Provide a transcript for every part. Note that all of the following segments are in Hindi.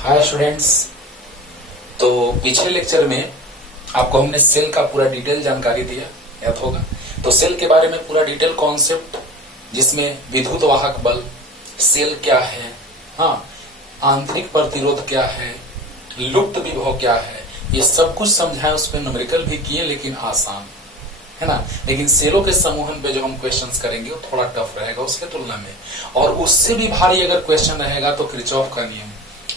Hi students. तो पिछले लेक्चर में आपको हमने सेल का पूरा डिटेल जानकारी दिया, याद होगा। तो सेल के बारे में पूरा डिटेल कॉन्सेप्ट, जिसमें विद्युत वाहक बल, सेल क्या है, हाँ, आंतरिक प्रतिरोध क्या है, लुप्त विभव क्या है, ये सब कुछ समझाया। उस पर न्यूमेरिकल भी किए, लेकिन आसान है ना। लेकिन सेलों के समूहन पे जो हम क्वेश्चंस करेंगे वो थोड़ा टफ रहेगा उसके तुलना में, और उससे भी भारी अगर क्वेश्चन रहेगा तो किरचॉफ का नियम।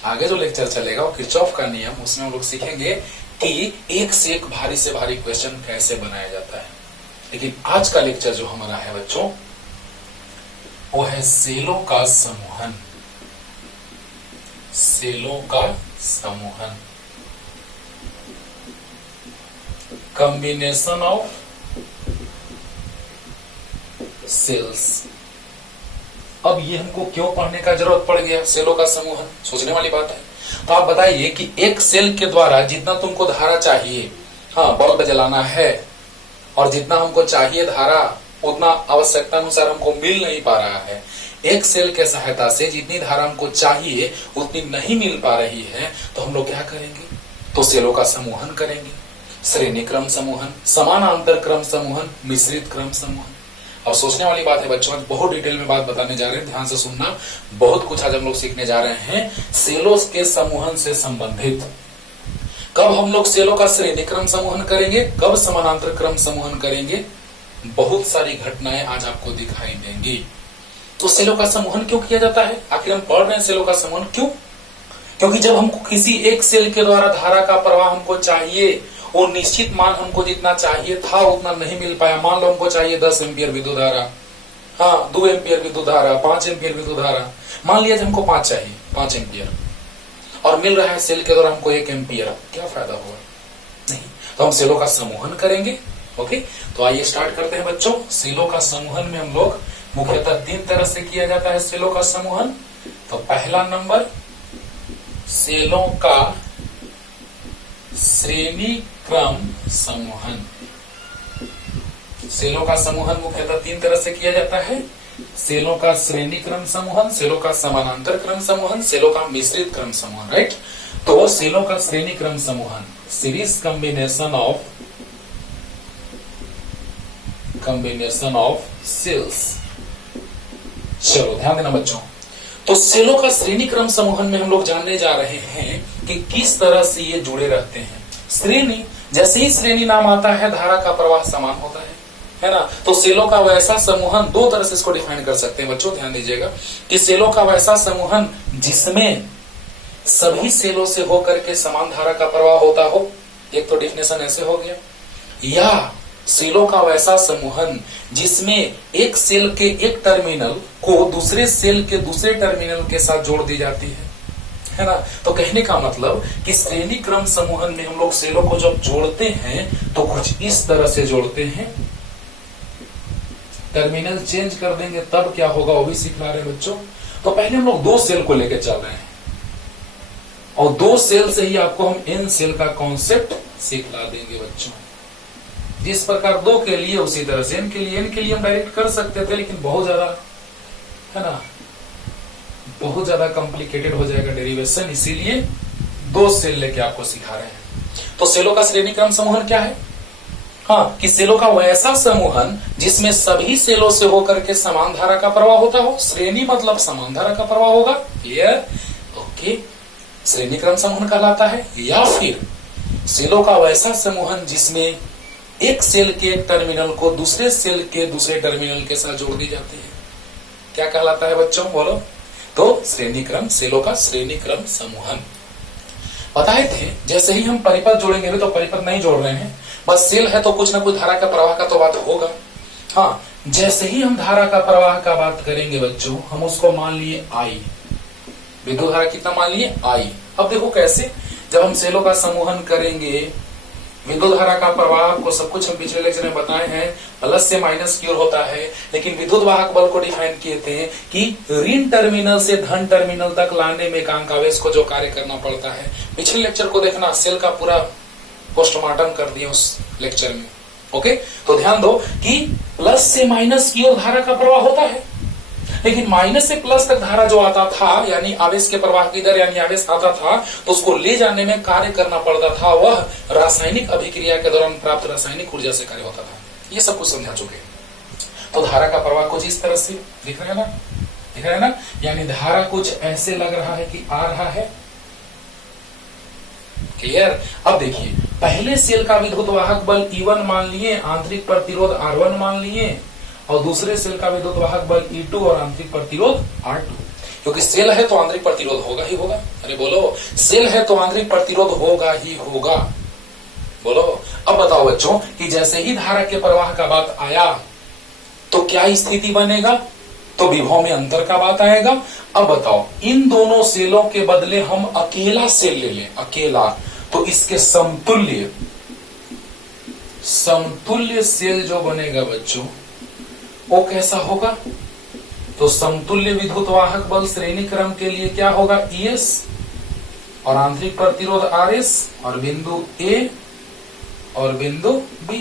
आगे जो लेक्चर चलेगा वो किरचॉफ का नियम, उसमें हम लोग सीखेंगे कि एक से एक भारी से भारी क्वेश्चन कैसे बनाया जाता है। लेकिन आज का लेक्चर जो हमारा है बच्चों, वो है सेलों का समूहन। सेलों का समूहन, कॉम्बिनेशन ऑफ सेल्स। अब ये हमको क्यों पढ़ने का जरूरत पड़ गया, सेलों का समूहन? सोचने वाली बात है। तो आप बताइए कि एक सेल के द्वारा जितना तुमको धारा चाहिए, हाँ, बल्ब जलाना है, और जितना हमको चाहिए धारा उतना आवश्यकता अनुसार हमको मिल नहीं पा रहा है। एक सेल के सहायता से जितनी धारा हमको चाहिए उतनी नहीं मिल पा रही है, तो हम लोग क्या करेंगे? तो सेलों का समूहन करेंगे। श्रेणी क्रम समूहन, समानांतर क्रम समूहन, मिश्रित क्रम समूहन। अब सोचने वाली बात है बच्चों, आज बहुत डिटेल में बात बताने जा रहे हैं, ध्यान से सुनना। बहुत कुछ आज हम लोग सीखने जा रहे हैं सेलों के समूहन से संबंधित। कब हम लोग सेलों का श्रेणी क्रम समूहन करेंगे, कब समानांतर क्रम समूहन करेंगे, बहुत सारी घटनाएं आज आपको दिखाई देंगी। तो सेलों का समूहन क्यों किया जाता है? आखिर हम पढ़ रहे हैं सेलों का समूहन क्यों? क्योंकि जब हमको किसी एक सेल के द्वारा धारा का प्रवाह हमको चाहिए, वो निश्चित मान हमको जितना चाहिए था उतना नहीं मिल पाया। मान लो हमको चाहिए 10 एम्पियर विद्युत धारा, हाँ, 2 एम्पियर विद्युत धारा, 5 एम्पियर विद्युत धारा। मान लिया हमको 5 चाहिए, 5 एम्पियर, और मिल रहा है सेल के द्वारा हमको 1 एम्पियर, क्या फायदा हुआ? नहीं। तो हम सेलों का समूहन करेंगे। ओके, तो आइए स्टार्ट करते हैं बच्चों। सेलों का समूहन में हम लोग मुख्यतः 3 तरह से किया जाता है सेलों का समूहन। तो पहला नंबर, सेलों का श्रेणी क्रम समूहन। सेलों का समूहन मुख्यतः 3 तरह से किया जाता है। सेलों का श्रेणी क्रम समूहन, सेलों का समानांतर क्रम समूहन, सेलों का मिश्रित क्रम समूहन, राइट। तो सेलों का श्रेणी क्रम समूहन, सीरीज कॉम्बिनेशन ऑफ सेल्स। चलो ध्यान देना बच्चों। तो सेलों का श्रेणी क्रम समूहन में हम लोग जानने जा रहे हैं कि किस तरह से ये जुड़े रहते हैं। श्रेणी, जैसे ही श्रेणी नाम आता है धारा का प्रवाह समान होता है ना। तो सेलों का वैसा समूहन, 2 तरह से इसको डिफाइन कर सकते हैं बच्चों, ध्यान दीजिएगा कि सेलों का वैसा समूहन जिसमें सभी सेलों से होकर के समान धारा का प्रवाह होता हो, एक तो डिफिनेशन ऐसे हो गया। या सेलों का वैसा समूहन जिसमें एक सेल के एक टर्मिनल को दूसरे सेल के दूसरे टर्मिनल के साथ जोड़ दी जाती है ना। तो कहने का मतलब कि श्रेणी क्रम समूहन में हम लोग सेलों को जब जोड़ते हैं तो कुछ इस तरह से जोड़ते हैं। टर्मिनल चेंज कर देंगे तब क्या होगा वो भी सिखला रहे हैं बच्चों। तो पहले हम लोग 2 सेल को लेकर चल रहे हैं, और 2 सेल से ही आपको हम एन सेल का कॉन्सेप्ट सिखला देंगे बच्चों। जिस प्रकार 2 के लिए उसी तरह से एन के लिए हम डायरेक्ट कर सकते थे, लेकिन बहुत ज्यादा है ना, बहुत ज्यादा कॉम्प्लिकेटेड हो जाएगा डेरिवेशन, इसीलिए 2 सेल लेके आपको सिखा रहे हैं। तो सेलों का श्रेणी क्रम समूहन क्या है? हाँ, कि सेलों का वैसा समूहन जिसमें सभी सेलों से होकर के समान धारा का प्रवाह होता हो। श्रेणी मतलब समान धारा का प्रवाह होगा, क्लियर? ओके, श्रेणी क्रम समूहन कहलाता है। या फिर सेलों का वैसा समूहन जिसमें एक सेल के एक टर्मिनल को दूसरे सेल के दूसरे टर्मिनल के साथ जोड़ दी जाती है, क्या कहलाता है बच्चों, बोलो? तो श्रेणी क्रम, सेलों का श्रेणी क्रम समूहन। बताए थे जैसे ही हम परिपथ जोड़ेंगे, भी तो परिपथ नहीं जोड़ रहे हैं, बस सेल है तो कुछ ना कुछ धारा का प्रवाह का तो बात होगा। हाँ, जैसे ही हम धारा का प्रवाह का बात करेंगे बच्चों, हम उसको मान लिए आई, विद्युत धारा कितना मान लिए? आई। अब देखो कैसे, जब हम सेलों का समूहन करेंगे, विद्युत धारा का प्रवाह को सब कुछ हम पिछले लेक्चर में बताए हैं, प्लस से माइनस की ओर होता है। लेकिन विद्युत वाहक बल को डिफाइन किए थे कि ऋण टर्मिनल से धन टर्मिनल तक लाने में एकांक आवेश को जो कार्य करना पड़ता है। पिछले लेक्चर को देखना, सेल का पूरा पोस्टमार्टम कर दिया उस लेक्चर में। ओके, तो ध्यान दो कि प्लस से माइनस की ओर धारा का प्रवाह होता है। लेकिन माइनस से प्लस तक धारा जो आता था, यानी आवेश के प्रवाह की दर यानी आवेश आता था, तो उसको ले जाने में कार्य करना पड़ता था, वह रासायनिक अभिक्रिया के दौरान प्राप्त रासायनिक ऊर्जा से कार्य होता था। ये सब कुछ समझा चुके हैं। तो धारा का प्रवाह कुछ इस तरह से दिख रहा है ना, दिख रहा है ना, यानी धारा कुछ ऐसे लग रहा है कि आ रहा है। क्लियर। अब देखिए, पहले सेल का विद्युत वाहक बल E1 मान लिए, आंतरिक प्रतिरोध R1 मान लिए, और दूसरे सेल का विद्युत वाहक बल E2 और आंतरिक प्रतिरोध R2। क्योंकि सेल है तो आंतरिक प्रतिरोध होगा ही होगा। अरे बोलो, सेल है तो आंतरिक प्रतिरोध होगा ही होगा। बोलो। अब बताओ बच्चों कि जैसे ही धारा के प्रवाह का बात आया तो क्या स्थिति बनेगा, तो विभव में अंतर का बात आएगा। अब बताओ, इन दोनों सेलों के बदले हम अकेला सेल ले लें, अकेला, तो इसके समतुल्य सेल जो बनेगा बच्चों, वो कैसा होगा? तो समतुल्य विद्युत वाहक बल श्रेणी क्रम के लिए क्या होगा? ES और आंतरिक प्रतिरोध RS और बिंदु A और बिंदु B।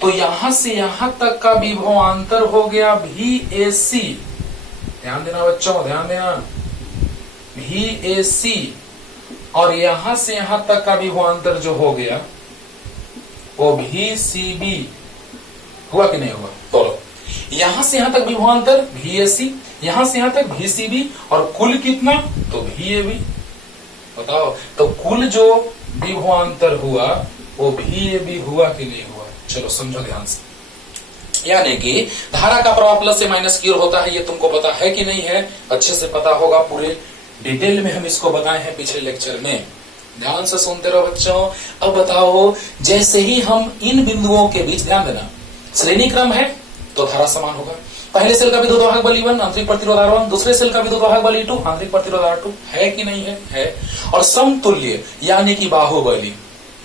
तो यहां से यहां तक का विभवांतर हो गया VAC। ध्यान देना बच्चों, ध्यान देना, VAC। और यहां से यहां तक का विभवांतर जो हो गया वो VCB। हुआ कि नहीं हुआ? बोलो। यहां से यहां तक विभवांतर VAC, यहां से यहां तक VCB, और कुल कितना? तो VAB। बताओ, तो कुल जो विभवांतर हुआ वो VAB हुआ कि नहीं हुआ? चलो समझो ध्यान से। यानी कि धारा का प्रवाह प्लस से माइनस की ओर होता है, ये तुमको पता है कि नहीं है? अच्छे से पता होगा, पूरे डिटेल में हम इसको बताए हैं पिछले लेक्चर में। ध्यान से सुनते रहो बच्चों। अब बताओ, जैसे ही हम इन बिंदुओं के बीच, ध्यान देना, श्रेणी क्रम है तो धारा समान होगा। पहले सेल का विद्युत वाहक बल E1, आंतरिक प्रतिरोध R1, दूसरे सेल का विद्युत वाहक बल E2, आंतरिक प्रतिरोध R2। है कि नहीं है? है। और समतुल्य यानी कि बाहुबली,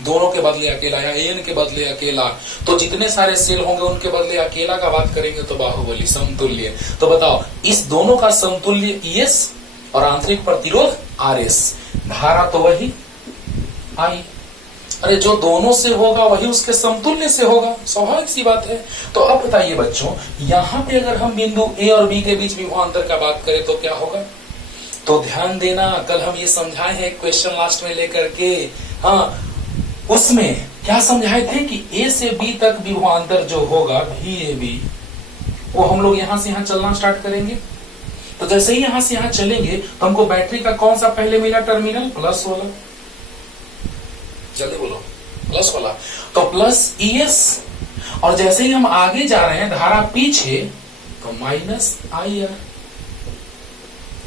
दोनों के बदले अकेला या एन के बदले अकेला, तो जितने सारे सेल होंगे उनके बदले अकेला का बात करेंगे तो बाहुबली, समतुल्य। तो बताओ, इस दोनों का समतुल्य ES और आंतरिक प्रतिरोध RS, धारा तो वही आई। अरे जो दोनों से होगा वही उसके समतुल्य से होगा, स्वाभाविक सी बात है। तो अब बताइए बच्चों, यहां पे अगर हम बिंदु A और B के बीच विभवांतर का बात करें तो क्या होगा? तो ध्यान देना, कल हम ये समझाए हैं क्वेश्चन लास्ट में लेकर के। हाँ, उसमें क्या समझाए थे कि A से B तक विभवांतर जो होगा VAB, वो हम लोग यहां से यहां चलना स्टार्ट करेंगे। तो जैसे ही यहां से यहां चलेंगे तो हमको बैटरी का कौन सा पहले मिला टर्मिनल? प्लस वाला। जल्दी बोलो, प्लस वाला। तो प्लस ES, और जैसे ही हम आगे जा रहे हैं धारा पीछे, तो माइनस IR।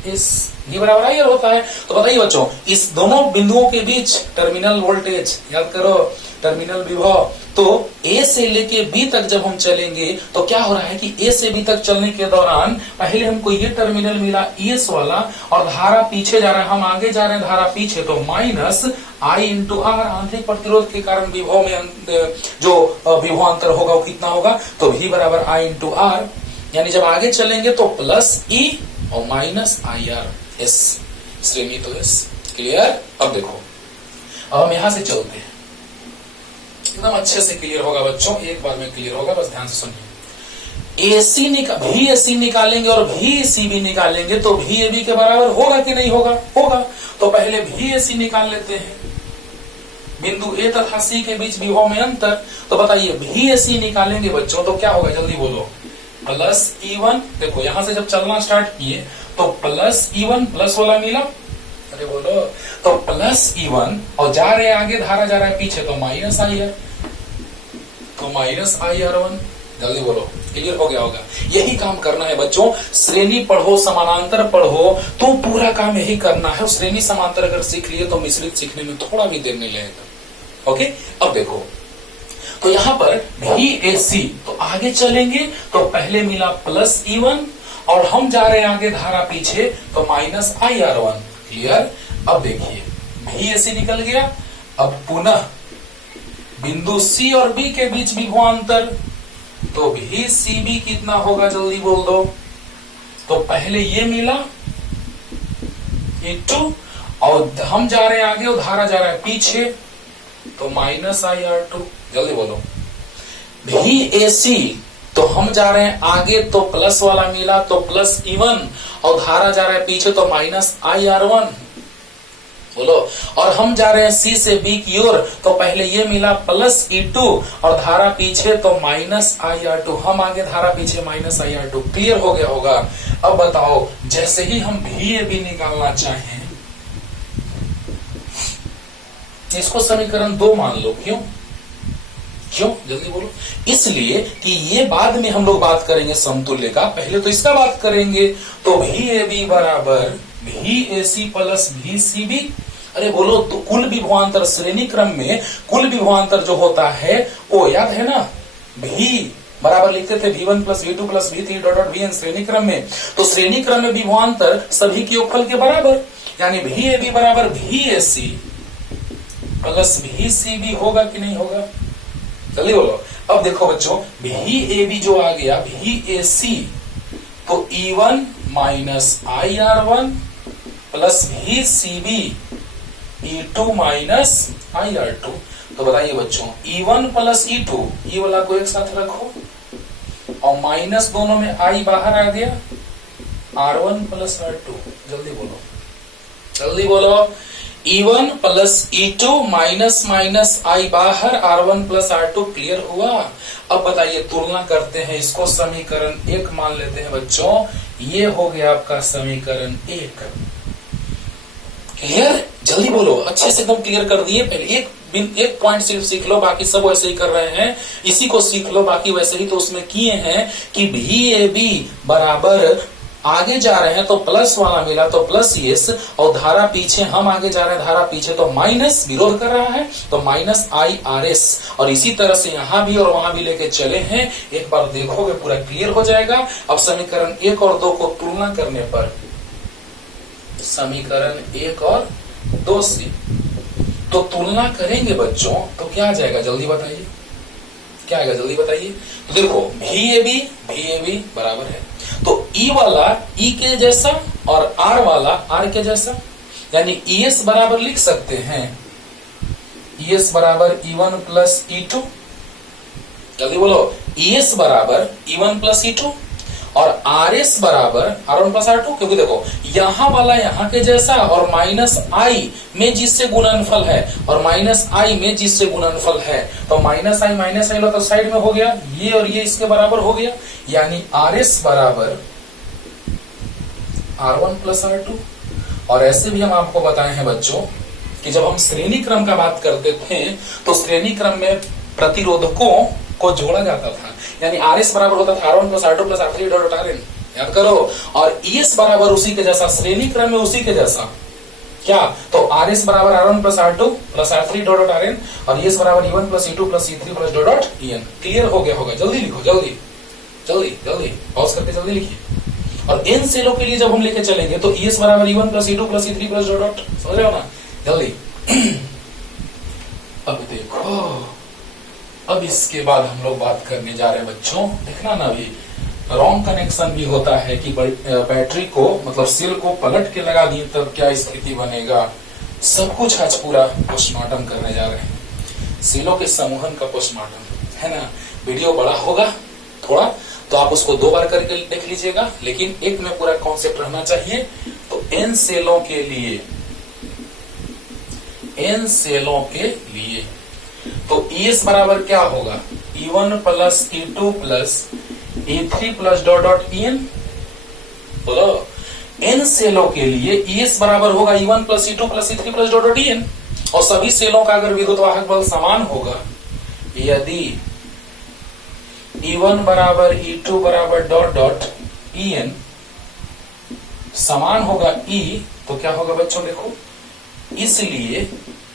इस ये बराबर IR होता है। तो बताइए बच्चों, इस दोनों बिंदुओं के बीच टर्मिनल वोल्टेज, याद करो, टर्मिनल विभव। तो A से लेके B तक जब हम चलेंगे तो क्या हो रहा है कि A से B तक चलने के दौरान पहले हमको ये टर्मिनल मिला ES वाला, और धारा पीछे जा रहा है, हम आगे जा रहे हैं धारा पीछे, तो माइनस I इंटू R, आंतरिक प्रतिरोध के कारण विभव में जो विभवांतर होगा वो कितना होगा? तो V बराबर I इंटू R। यानी जब आगे चलेंगे तो प्लस E और माइनस IR S, श्रेणी तो S। क्लियर। अब देखो, अब हम यहां से चलते हैं, एकदम अच्छे से क्लियर होगा बच्चों, एक बार में क्लियर होगा, बस ध्यान से सुनिए। VAC निकालेंगे और VCB निकालेंगे तो VAB के बराबर होगा कि नहीं होगा? होगा। तो पहले VAC निकाल लेते हैं, बिंदु A तथा C के बीच विभव में अंतर। तो बताइए, VAC निकालेंगे बच्चों तो क्या होगा? जल्दी बोलो। प्लस E1, देखो यहां से जब चलना स्टार्ट किए तो प्लस E1 प्लस वाला मिला। अरे बोलो, तो प्लस E1, और जा रहे हैं आगे, धारा जा रहा है पीछे, तो माइनस IR, तो माइनस IR1। जल्दी बोलो, क्लियर हो गया होगा? यही काम करना है बच्चों। श्रेणी पढ़ो, समानांतर पढ़ो, तो पूरा काम यही करना है। श्रेणी समांतर अगर सीख लिए तो मिश्रित सीखने में थोड़ा भी देर नहीं लगेगा। ओके। अब देखो, तो यहां पर VAC, तो आगे चलेंगे तो पहले मिला प्लस E1, और हम जा रहे हैं आगे धारा पीछे, तो माइनस IR1। क्लियर। अब देखिए, VAC निकल गया। अब पुनः बिंदु C और B के बीच विभवांतर, तो VCB कितना होगा? जल्दी बोल दो। तो पहले ये मिला E2, और हम जा रहे हैं आगे और धारा जा रहा है पीछे, तो माइनस IR2। जल्दी बोलो। VAC तो हम जा रहे हैं आगे तो प्लस वाला मिला तो प्लस E1 और धारा जा रहा है पीछे तो माइनस IR1 बोलो। और हम जा रहे हैं C से B की ओर तो पहले ये मिला प्लस E2 और धारा पीछे तो माइनस IR2, हम आगे धारा पीछे माइनस IR2। क्लियर हो गया होगा। अब बताओ जैसे ही हम VAB निकालना चाहें इसको समीकरण 2 मान लो। क्यों जल्दी बोलो। इसलिए कि ये बाद में हम लोग बात करेंगे समतुल्य का, पहले तो इसका बात करेंगे। तो VAB बराबर VAC प्लस VCB। अरे बोलो तो कुल विभवांतर श्रेणी क्रम में कुल विभवांतर जो होता है वो याद है ना, V बराबर लिखते थे V1 plus V2 plus V3 dot dot VN श्रेणी क्रम में। तो श्रेणी क्रम में विभवांतर सभी के योगफल के बराबर, यानी VAB बराबर VAC प्लस VCB होगा कि नहीं होगा, जल्दी बोलो। अब देखो बच्चों VAB जो आ गया VAC तो E1 minus IR1 plus VCB E2 minus IR2। तो बताइए बच्चों E1 प्लस E2 ये वाला को एक साथ रखो और माइनस दोनों में I बाहर आ गया R1 प्लस R2। जल्दी बोलो E1 plus E2 minus minus I बाहर R1 प्लस R2। क्लियर हुआ। अब बताइए तुलना करते हैं इसको, समीकरण 1 मान लेते हैं बच्चों। ये हो गया आपका समीकरण 1। क्लियर, जल्दी बोलो, अच्छे से एकदम क्लियर कर दिए। पहले एक पॉइंट सिर्फ सीख लो, बाकी सब वैसे ही कर रहे हैं, इसी को सीख लो, बाकी वैसे ही। तो उसमें किए हैं कि VAB बराबर आगे जा रहे हैं तो प्लस वाला मिला तो प्लस S और धारा पीछे हम आगे जा रहे हैं धारा पीछे तो माइनस विरोध कर रहा है तो माइनस IRS। और इसी तरह से यहां भी और वहां भी लेके चले हैं। एक बार देखोगे पूरा क्लियर हो जाएगा। अब समीकरण 1 और 2 को तुलना करने पर समीकरण 1 और 2 से तो तुलना करेंगे बच्चों तो क्या आ जाएगा, जल्दी बताइए क्या आएगा, जल्दी बताइए। तो देखो VAB बराबर है तो E वाला E के जैसा और R वाला R के जैसा, यानी ES बराबर लिख सकते हैं ES बराबर E1 प्लस E2। जल्दी बोलो ES बराबर E1 प्लस E2 और RS बराबर R1 प्लस R2। क्योंकि देखो यहां वाला यहां के जैसा और माइनस I में जिससे गुणनफल है और माइनस I में जिससे गुणनफल है तो माइनस I लो तो साइड में हो गया, ये और ये इसके बराबर हो गया, यानी RS बराबर R1 प्लस R2। और ऐसे भी हम आपको बताए हैं बच्चों कि जब हम श्रेणी क्रम का बात करते थे तो श्रेणी क्रम में प्रतिरोधकों को जोड़ा जाता था, यानी RS बराबर होता था R1 plus R2 plus R3 dot RN, याद करो। और ES बराबर उसी के जैसा, श्रेणी क्रम में उसी के जैसा क्या, तो RS बराबर R1 plus R2 plus R3 dot RN और ES बराबर E1 plus E2 plus E3 plus dot EN। Clear हो गया होगा। जल्दी लिखो, जल्दी पॉज करके जल्दी लिखिए। और इन सेलों के लिए जब हम लेके चलेंगे तो ES बराबर E1 plus E2 plus E3 plus dot, समझ रहे हो ना, जल्दी। अब देखो अब इसके बाद हम लोग बात करने जा रहे हैं बच्चों, देखना ना अभी रॉन्ग कनेक्शन भी होता है कि बैटरी को मतलब सेल को पलट के लगा दिए तब क्या स्थिति बनेगा। सब कुछ आज पूरा पोस्टमार्टम करने जा रहे हैं, सेलों के समूहन का पोस्टमार्टम है ना। वीडियो बड़ा होगा थोड़ा तो आप उसको 2 बार करके देख लीजिएगा, लेकिन एक में पूरा कॉन्सेप्ट रहना चाहिए। तो इन सेलों के लिए तो ES बराबर क्या होगा, E1 plus E2 plus E3 plus dot dot EN। बोलो इन सेलों के लिए ES बराबर होगा E1 plus E2 plus E3 plus dot dot EN। और सभी सेलों का अगर विद्युत वाहक बल समान होगा, यदि E1 बराबर E2 बराबर डॉट डॉट EN समान होगा E, तो क्या होगा बच्चों देखो, इसलिए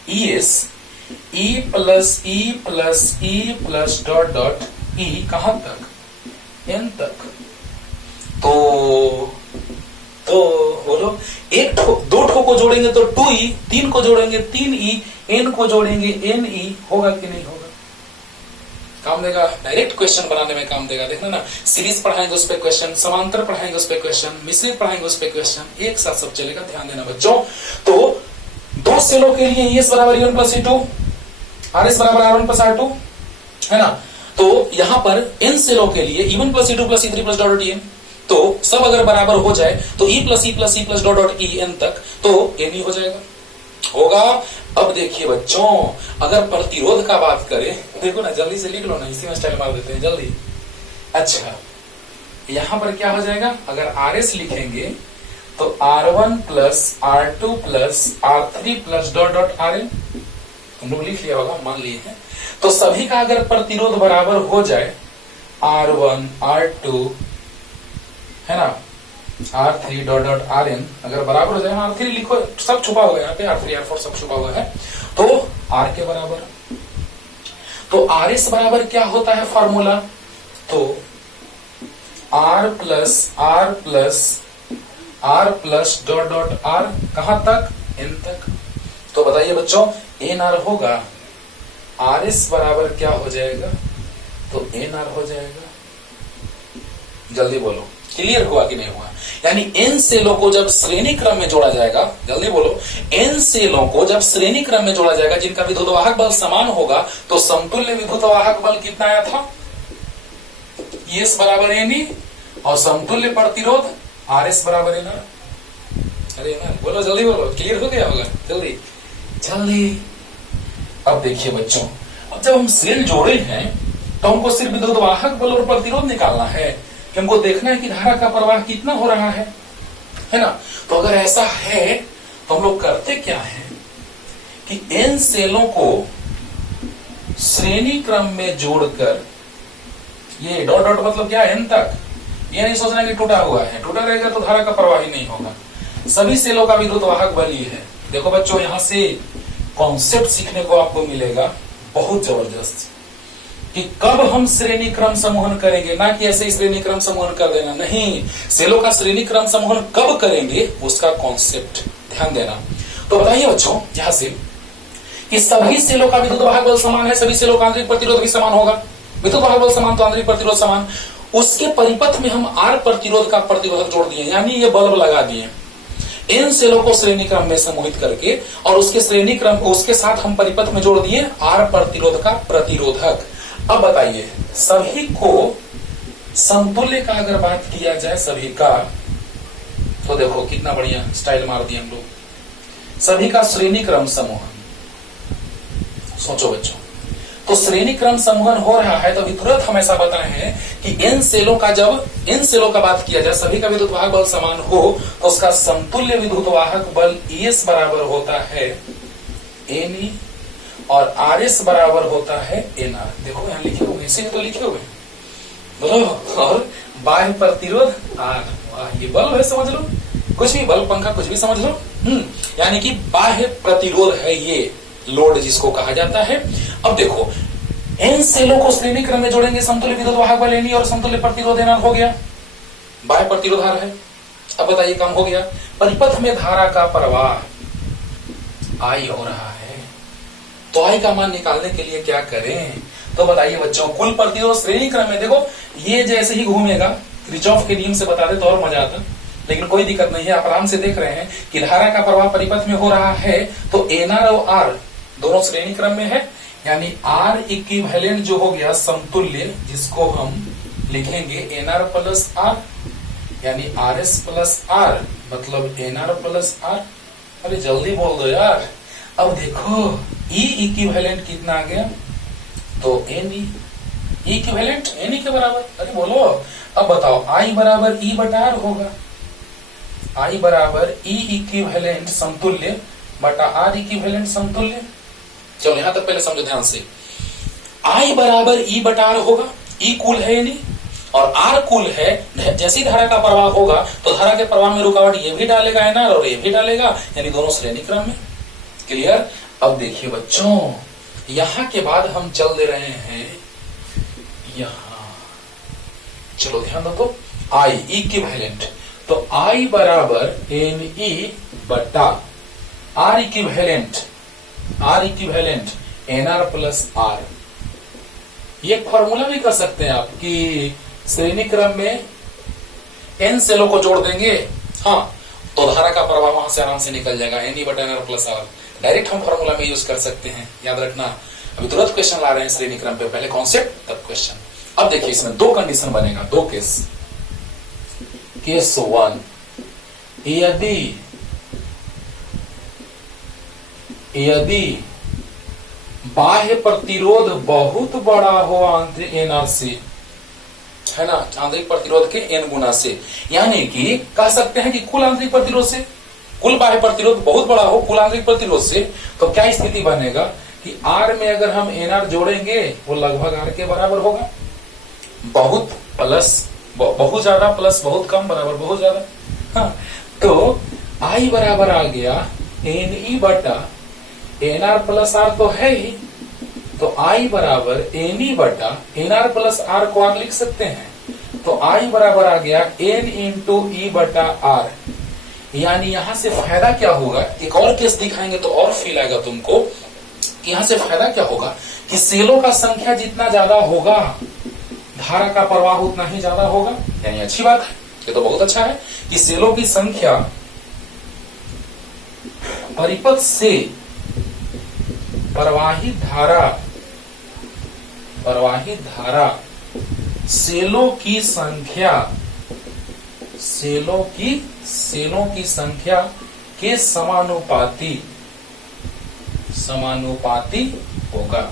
ES E plus dot dot E कहां तक, N तक। तो बोलो दो ठो को जोड़ेंगे तो 2E, 3 को जोड़ेंगे 3E, N को जोड़ेंगे NE, होगा कि नहीं होगा, काम देगा। डायरेक्ट क्वेश्चन बनाने में काम देगा, देखना ना। सीरीज पढ़ाएंगे उस पर क्वेश्चन, समांतर पढ़ाएंगे उस पर क्वेश्चन, मिश्रित पढ़ाएंगे उस पर क्वेश्चन, एक साथ सब चलेगा, ध्यान देना बच्चों। तो 2 सेलों के लिए ES बराबर E1 प्लस E2, RS बराबर R1 प्लस R2 है ना। तो यहां पर n सेलों के लिए E1 plus E2 plus E3 plus dot dot En, तो सब अगर बराबर हो जाए तो E plus E plus E plus dot dot En तक, तो n ही हो जाएगा, होगा। अब देखिए बच्चों, अगर प्रतिरोध का बात करें, देखो ना, जल्दी से लिख लो ना, इसी में स्टाइल मार देते हैं जल्दी। अच्छा, यहां पर क्या हो जाएगा, अगर RS लिखेंगे तो R1 plus R2 plus R3 plus dot dot RN, हम लोग लिख लिया होगा, मान लिए हैं। तो सभी का अगर प्रतिरोध बराबर हो जाए, R1 R2 है ना, R3 डॉट डॉट RN अगर बराबर हो जाए, R3 लिखो, सब छुपा हुआ है यहाँ पे, R3 R4 सब छुपा हुआ है, तो R के बराबर। तो RS बराबर क्या होता है फॉर्मूला, तो R plus dot dot R कहां तक, N तक। तो बताइए बच्चों, NR होगा, RS बराबर क्या हो जाएगा, तो NR हो जाएगा। जल्दी बोलो, क्लियर हुआ कि नहीं हुआ। यानी n सेलों को जब श्रेणी क्रम में जोड़ा जाएगा, जल्दी बोलो, n सेलों को जब श्रेणी क्रम में जोड़ा जाएगा जिनका विद्युतवाहक बल समान होगा, तो समतुल्य विद्युतवाहक बल कितना आया था, ES बराबर NE, और समतुल्य प्रतिरोध RS बराबर NR। अरे ना, बोलो जल्दी बोलो, क्लियर हो गया होगा, जल्दी जल्दी। अब देखिए बच्चों, अब जब हम सेल जोड़े हैं तो हमको सिर्फ विद्युतवाहक बल और प्रतिरोध निकालना है, कि हमको देखना है कि धारा का प्रवाह कितना हो रहा है ना। तो अगर ऐसा है तो हम लोग करते क्या है कि n सेलों को श्रेणी क्रम में जोड़कर, ये डॉट डॉट मतलब क्या है, n तक, ये नहीं सोचना कि टूटा हुआ है, टूटा रहेगा तो धारा का प्रवाह ही नहीं होगा। सभी सेलों का विद्युतवाहक बल ये है। देखो बच्चों, यहां से कॉन्सेप्ट सीखने को आपको मिलेगा बहुत जबरदस्त, कि कब हम श्रेणी क्रम समूहन करेंगे, ना कि ऐसे ही श्रेणी क्रम समूहन कर देना, नहीं, सेलों का श्रेणी क्रम समूहन कब करेंगे उसका कॉन्सेप्ट ध्यान देना। तो बताइए बच्चों यहां से कि सभी सेलों का विद्युतवाहक बल समान है, सभी सेलों का आंतरिक प्रतिरोध भी समान होगा, विद्युतवाहक बल समान तो आंतरिक प्रतिरोध समान। उसके परिपथ में हम R प्रतिरोध का प्रतिरोधक जोड़ दिए, यानी ये बल्ब लगा दिए इन सेलों को श्रेणी क्रम में समूहित करके, और उसके श्रेणी क्रम को उसके साथ हम परिपथ में जोड़ दिए R प्रतिरोध का प्रतिरोधक। अब बताइए, सभी को समतुल्य का अगर बात किया जाए सभी का, तो देखो कितना बढ़िया स्टाइल मार दिया हम लोग। सभी का श्रेणी क्रम समूहन, सोचो बच्चों, तो श्रेणी क्रम समूहन हो रहा है तो तुरंत हम ऐसा बताए हैं कि इन सेलों का, जब इन सेलों का बात किया जाए, सभी का विद्युतवाहक बल समान हो, तो उसका समतुल्य विद्युतवाहक बल ES बराबर होता है NE और RS बराबर होता है NR। देखो यहां लिखे हुए, इसी में तो लिखे हुए, बोलो, और बाह्य प्रतिरोध R। ये बल्ब है, समझ लो, कुछ भी बल्ब पंखा कुछ भी समझ लो। यानी कि बाह्य प्रतिरोध है ये लोड जिसको कहा जाता है। अब देखो, इन सेलों को श्रेणी क्रम में जोड़ेंगे, समतुल्य विद्युतवाहक बल NE और समतुल्य प्रतिरोध NR हो गया, बाह्य प्रतिरोध R है। अब बताइए काम हो गया। परिपथ में धारा का प्रवाह I हो रहा है, तो I का मान निकालने के लिए क्या करें, तो बताइए बच्चों, कुल प्रतिरोध श्रेणी क्रम में, देखो ये जैसे ही घूमेगा, किरचॉफ के नियम से बता दे तो और मजा आता, लेकिन कोई दिक्कत नहीं है, आप आराम से देख रहे हैं कि धारा का प्रवाह परिपथ में हो रहा है, तो NR और R दोनों श्रेणी क्रम में है, यानी R इक्विवेलेंट जो हो गया समतुल्य, जिसको हम लिखेंगे NR प्लस R, यानी RS प्लस R मतलब NR प्लस R। अरे जल्दी बोल दो यार। अब देखो E इक्विवेलेंट कितना आ गया, तो NE, E इक्विवेलेंट NE के बराबर। अरे बोलो, अब बताओ I बराबर E बटा R होगा, I बराबर E इक्विवेलेंट समतुल्य बटा R इक्विवेलेंट समतुल्य। चलो यहां तक पहले समझो ध्यान से, I बराबर E बटा R होगा, E कुल है NE और R कुल है। जैसी धारा का प्रवाह होगा तो धारा के प्रवाह में रुकावट ये भी डालेगा NR और ये भी डालेगा, यानी दोनों श्रेणी क्रम में। क्लियर। अब देखिए बच्चों, यहां के बाद हम चल दे रहे हैं यहां, चलो ध्यान दो, I इक्विवेलेंट, तो I बराबर NE बटा R equivalent NR plus R। ये फॉर्मूला भी कर सकते हैं आप कि श्रेणी क्रम में n सेलों को जोड़ देंगे, हाँ, तो धारा का प्रवाह वहां से आराम से निकल जाएगा, NE बटा NR प्लस R। डायरेक्ट हम फॉर्मूला में यूज कर सकते हैं, याद रखना। अभी तुरंत क्वेश्चन ला रहे हैं श्रेणी क्रम पे, पहले कॉन्सेप्ट तब क्वेश्चन। अब देखिए इसमें दो कंडीशन बनेगा, दो केस। केस 1, यदि बाह्य प्रतिरोध बहुत बड़ा हो आंतरिक एनआर से, है ना, आंतरिक प्रतिरोध के n गुना से, यानी कि कह सकते हैं कि कुल आंतरिक प्रतिरोध से, कुल बाह्य प्रतिरोध बहुत बड़ा हो कुल आंतरिक प्रतिरोध से, तो क्या स्थिति बनेगा कि R में अगर हम NR जोड़ेंगे वो लगभग R के बराबर होगा। बहुत प्लस बहुत ज्यादा प्लस बहुत कम बराबर बहुत ज्यादा। हाँ, तो I बराबर आ गया NE बटा NR प्लस R तो है ही, तो I बराबर NE बटा NR प्लस R को आप लिख सकते हैं, तो I बराबर आ गया N इंटू E बटा R। यानी यहां से फायदा क्या होगा, एक और केस दिखाएंगे तो और फील आएगा तुमको कि यहां से फायदा क्या होगा कि सेलों का संख्या जितना ज्यादा होगा धारा का प्रवाह उतना ही ज्यादा होगा। यानी अच्छी बात है, ये तो बहुत अच्छा है कि सेलों की संख्या परिपथ से प्रवाहित धारा सेलों की संख्या के समानुपाती होगा।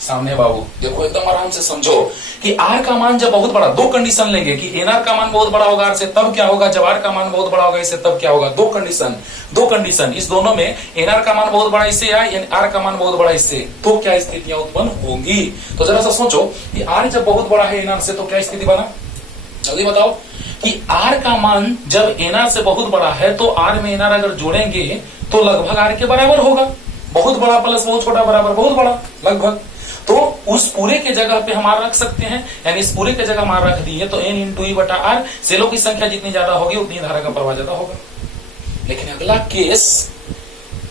सामने बाबू देखो एकदम आराम से समझो कि आर का मान जब बहुत बड़ा, दो कंडीशन लेंगे कि एनआर का मान बहुत बड़ा होगा आर से तब क्या होगा, जब आर का मान बहुत बड़ा होगा इससे तब क्या होगा। दो कंडीशन इस दोनों में एनआर का मान बहुत बड़ा इससे या आर का मान बहुत बड़ा इससे, तो क्या स्थितियां उत्पन्न होंगी। तो जरा सा सोचो कि आर जब बहुत बड़ा है एनआर से तो क्या स्थिति बना, जल्दी बताओ कि आर का मान जब एनआर से बहुत बड़ा है तो आर में एनआर अगर जोड़ेंगे तो लगभग आर के बराबर होगा। बहुत बड़ा प्लस बहुत छोटा बराबर बहुत बड़ा लगभग, तो उस पूरे के जगह पे हम आर रख सकते हैं, यानी इस पूरे के जगह हम आर रख दिए तो एन इंटू ई बटा आर, सेलों की संख्या जितनी ज्यादा होगी उतनी धारा का प्रवाह ज्यादा होगा। लेकिन अगला केस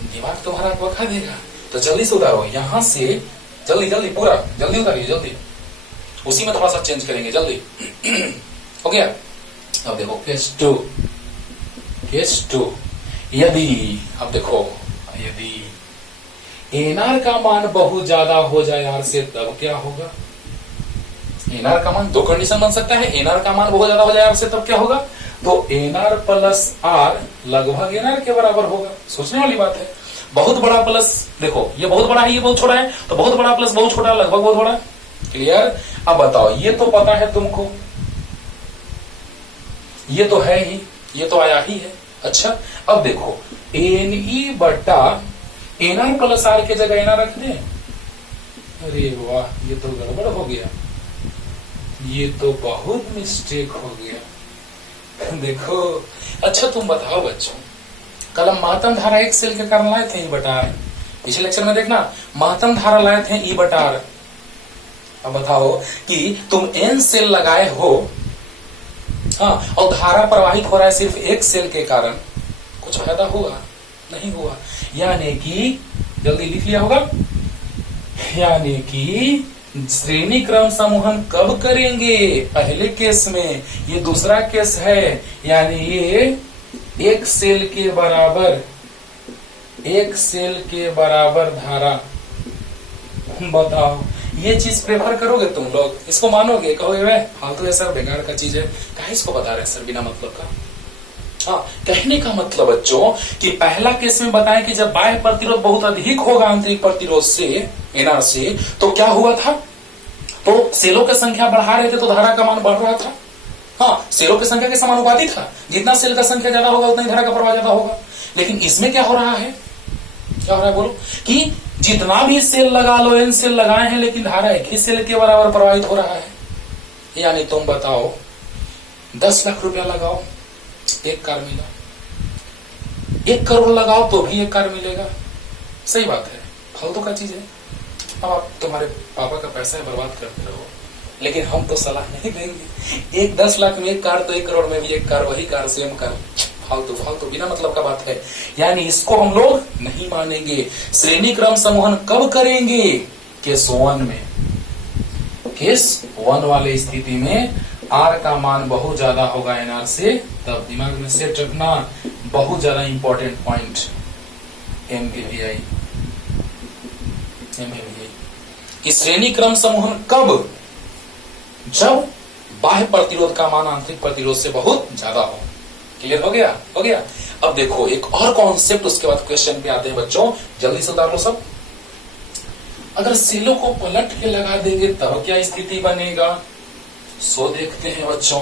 दिमाग तुम्हारा बखा देगा, तो जल्दी से उतारो यहां से, जल्दी पूरा जल्दी उतारिए जल्दी, उसी में थोड़ा सा चेंज करेंगे जल्दी। हो गया। अब देखो केस टू यदि, अब देखो यदि एनआर का मान बहुत ज्यादा हो जाए आर से तब क्या होगा। एनआर का मान, दो कंडीशन बन सकता है, एनआर का मान बहुत ज्यादा हो जाए आर से तब क्या होगा, तो एनआर प्लस आर लगभग एनआर के बराबर होगा। सोचने वाली बात है, बहुत बड़ा प्लस, देखो ये बहुत बड़ा है ये बहुत छोटा है, तो बहुत बड़ा प्लस बहुत छोटा लगभग बहुत बड़ा। क्लियर। अब बताओ, ये तो पता है तुमको, ये तो है ही, ये तो आया ही है। अच्छा अब देखो एनई बटा एनआर प्लस आर के जगह एनआर रख दें। अरे वाह, ये तो गड़बड़ हो गया, ये तो बहुत मिस्टेक हो गया। देखो अच्छा तुम बताओ बच्चों, कल हम महत्तम धारा एक सेल के कारण लाए थे ई बटा आर, पिछले लेक्चर में देखना महत्तम धारा लाए थे ई बटा आर। अब बताओ कि तुम एन सेल लगाए हो, हाँ, और धारा प्रवाहित हो रहा है सिर्फ एक सेल के कारण, कुछ फायदा हुआ नहीं हुआ। यानी कि जल्दी लिख लिया होगा, यानी कि श्रेणी क्रम समूहन कब करेंगे, पहले केस में, ये दूसरा केस है, यानी ये एक सेल के बराबर धारा। बताओ ये चीज प्रेफर करोगे तुम लोग, इसको मानोगे, कहोगे वे फालतू है सर, बेकार का चीज है, क्या इसको बता रहे हैं सर बिना मतलब का। हाँ, कहने का मतलब बच्चों कि पहला केस में बताएं कि जब बाह्य प्रतिरोध बहुत अधिक होगा आंतरिक प्रतिरोध से एनआर से, तो क्या हुआ था, तो सेलों की संख्या बढ़ा रहे थे तो धारा का मान बढ़ रहा था। हाँ, सेलों की संख्या के समानुपाती था, जितना सेल का संख्या ज्यादा होगा उतना ही धारा का प्रवाह ज्यादा होगा। लेकिन इसमें क्या हो रहा है, क्या हो रहा है बोलो, कि जितना भी सेल लगा लो, एन सेल लगाए हैं लेकिन धारा एक ही सेल के बराबर प्रवाहित हो रहा है। यानी तुम बताओ 10 लाख रुपया लगाओ एक कार मिला, 1 करोड़ लगाओ तो भी 1 कार मिलेगा। सही बात है, फालतू का चीज है। अब आप तुम्हारे पापा का पैसा है, बर्बाद करते रहो, लेकिन हम तो सलाह नहीं देंगे। एक 10 लाख में 1 कार तो 1 करोड़ में भी 1 कार, वही कार सेम कार, फालतू बिना मतलब का बात है। यानी इसको हम लोग नहीं मानेंगे। श्रेणी क्रम समूहन कब करेंगे, केस 1 में। केस 1 वाले स्थिति में आर का मान बहुत ज्यादा होगा एनआर से, तब दिमाग में सेट रखना, बहुत ज्यादा इंपॉर्टेंट पॉइंट, एमवीआई। कि श्रेणी क्रम समूहन कब, जब बाह्य प्रतिरोध का मान आंतरिक प्रतिरोध से बहुत ज्यादा हो। क्लियर हो गया? हो गया। अब देखो एक और कॉन्सेप्ट, उसके बाद क्वेश्चन पे आते हैं बच्चों, जल्दी से उतार लो सब। अगर सेलों को पलट के लगा देंगे तब क्या स्थिति बनेगा, सो देखते हैं बच्चों।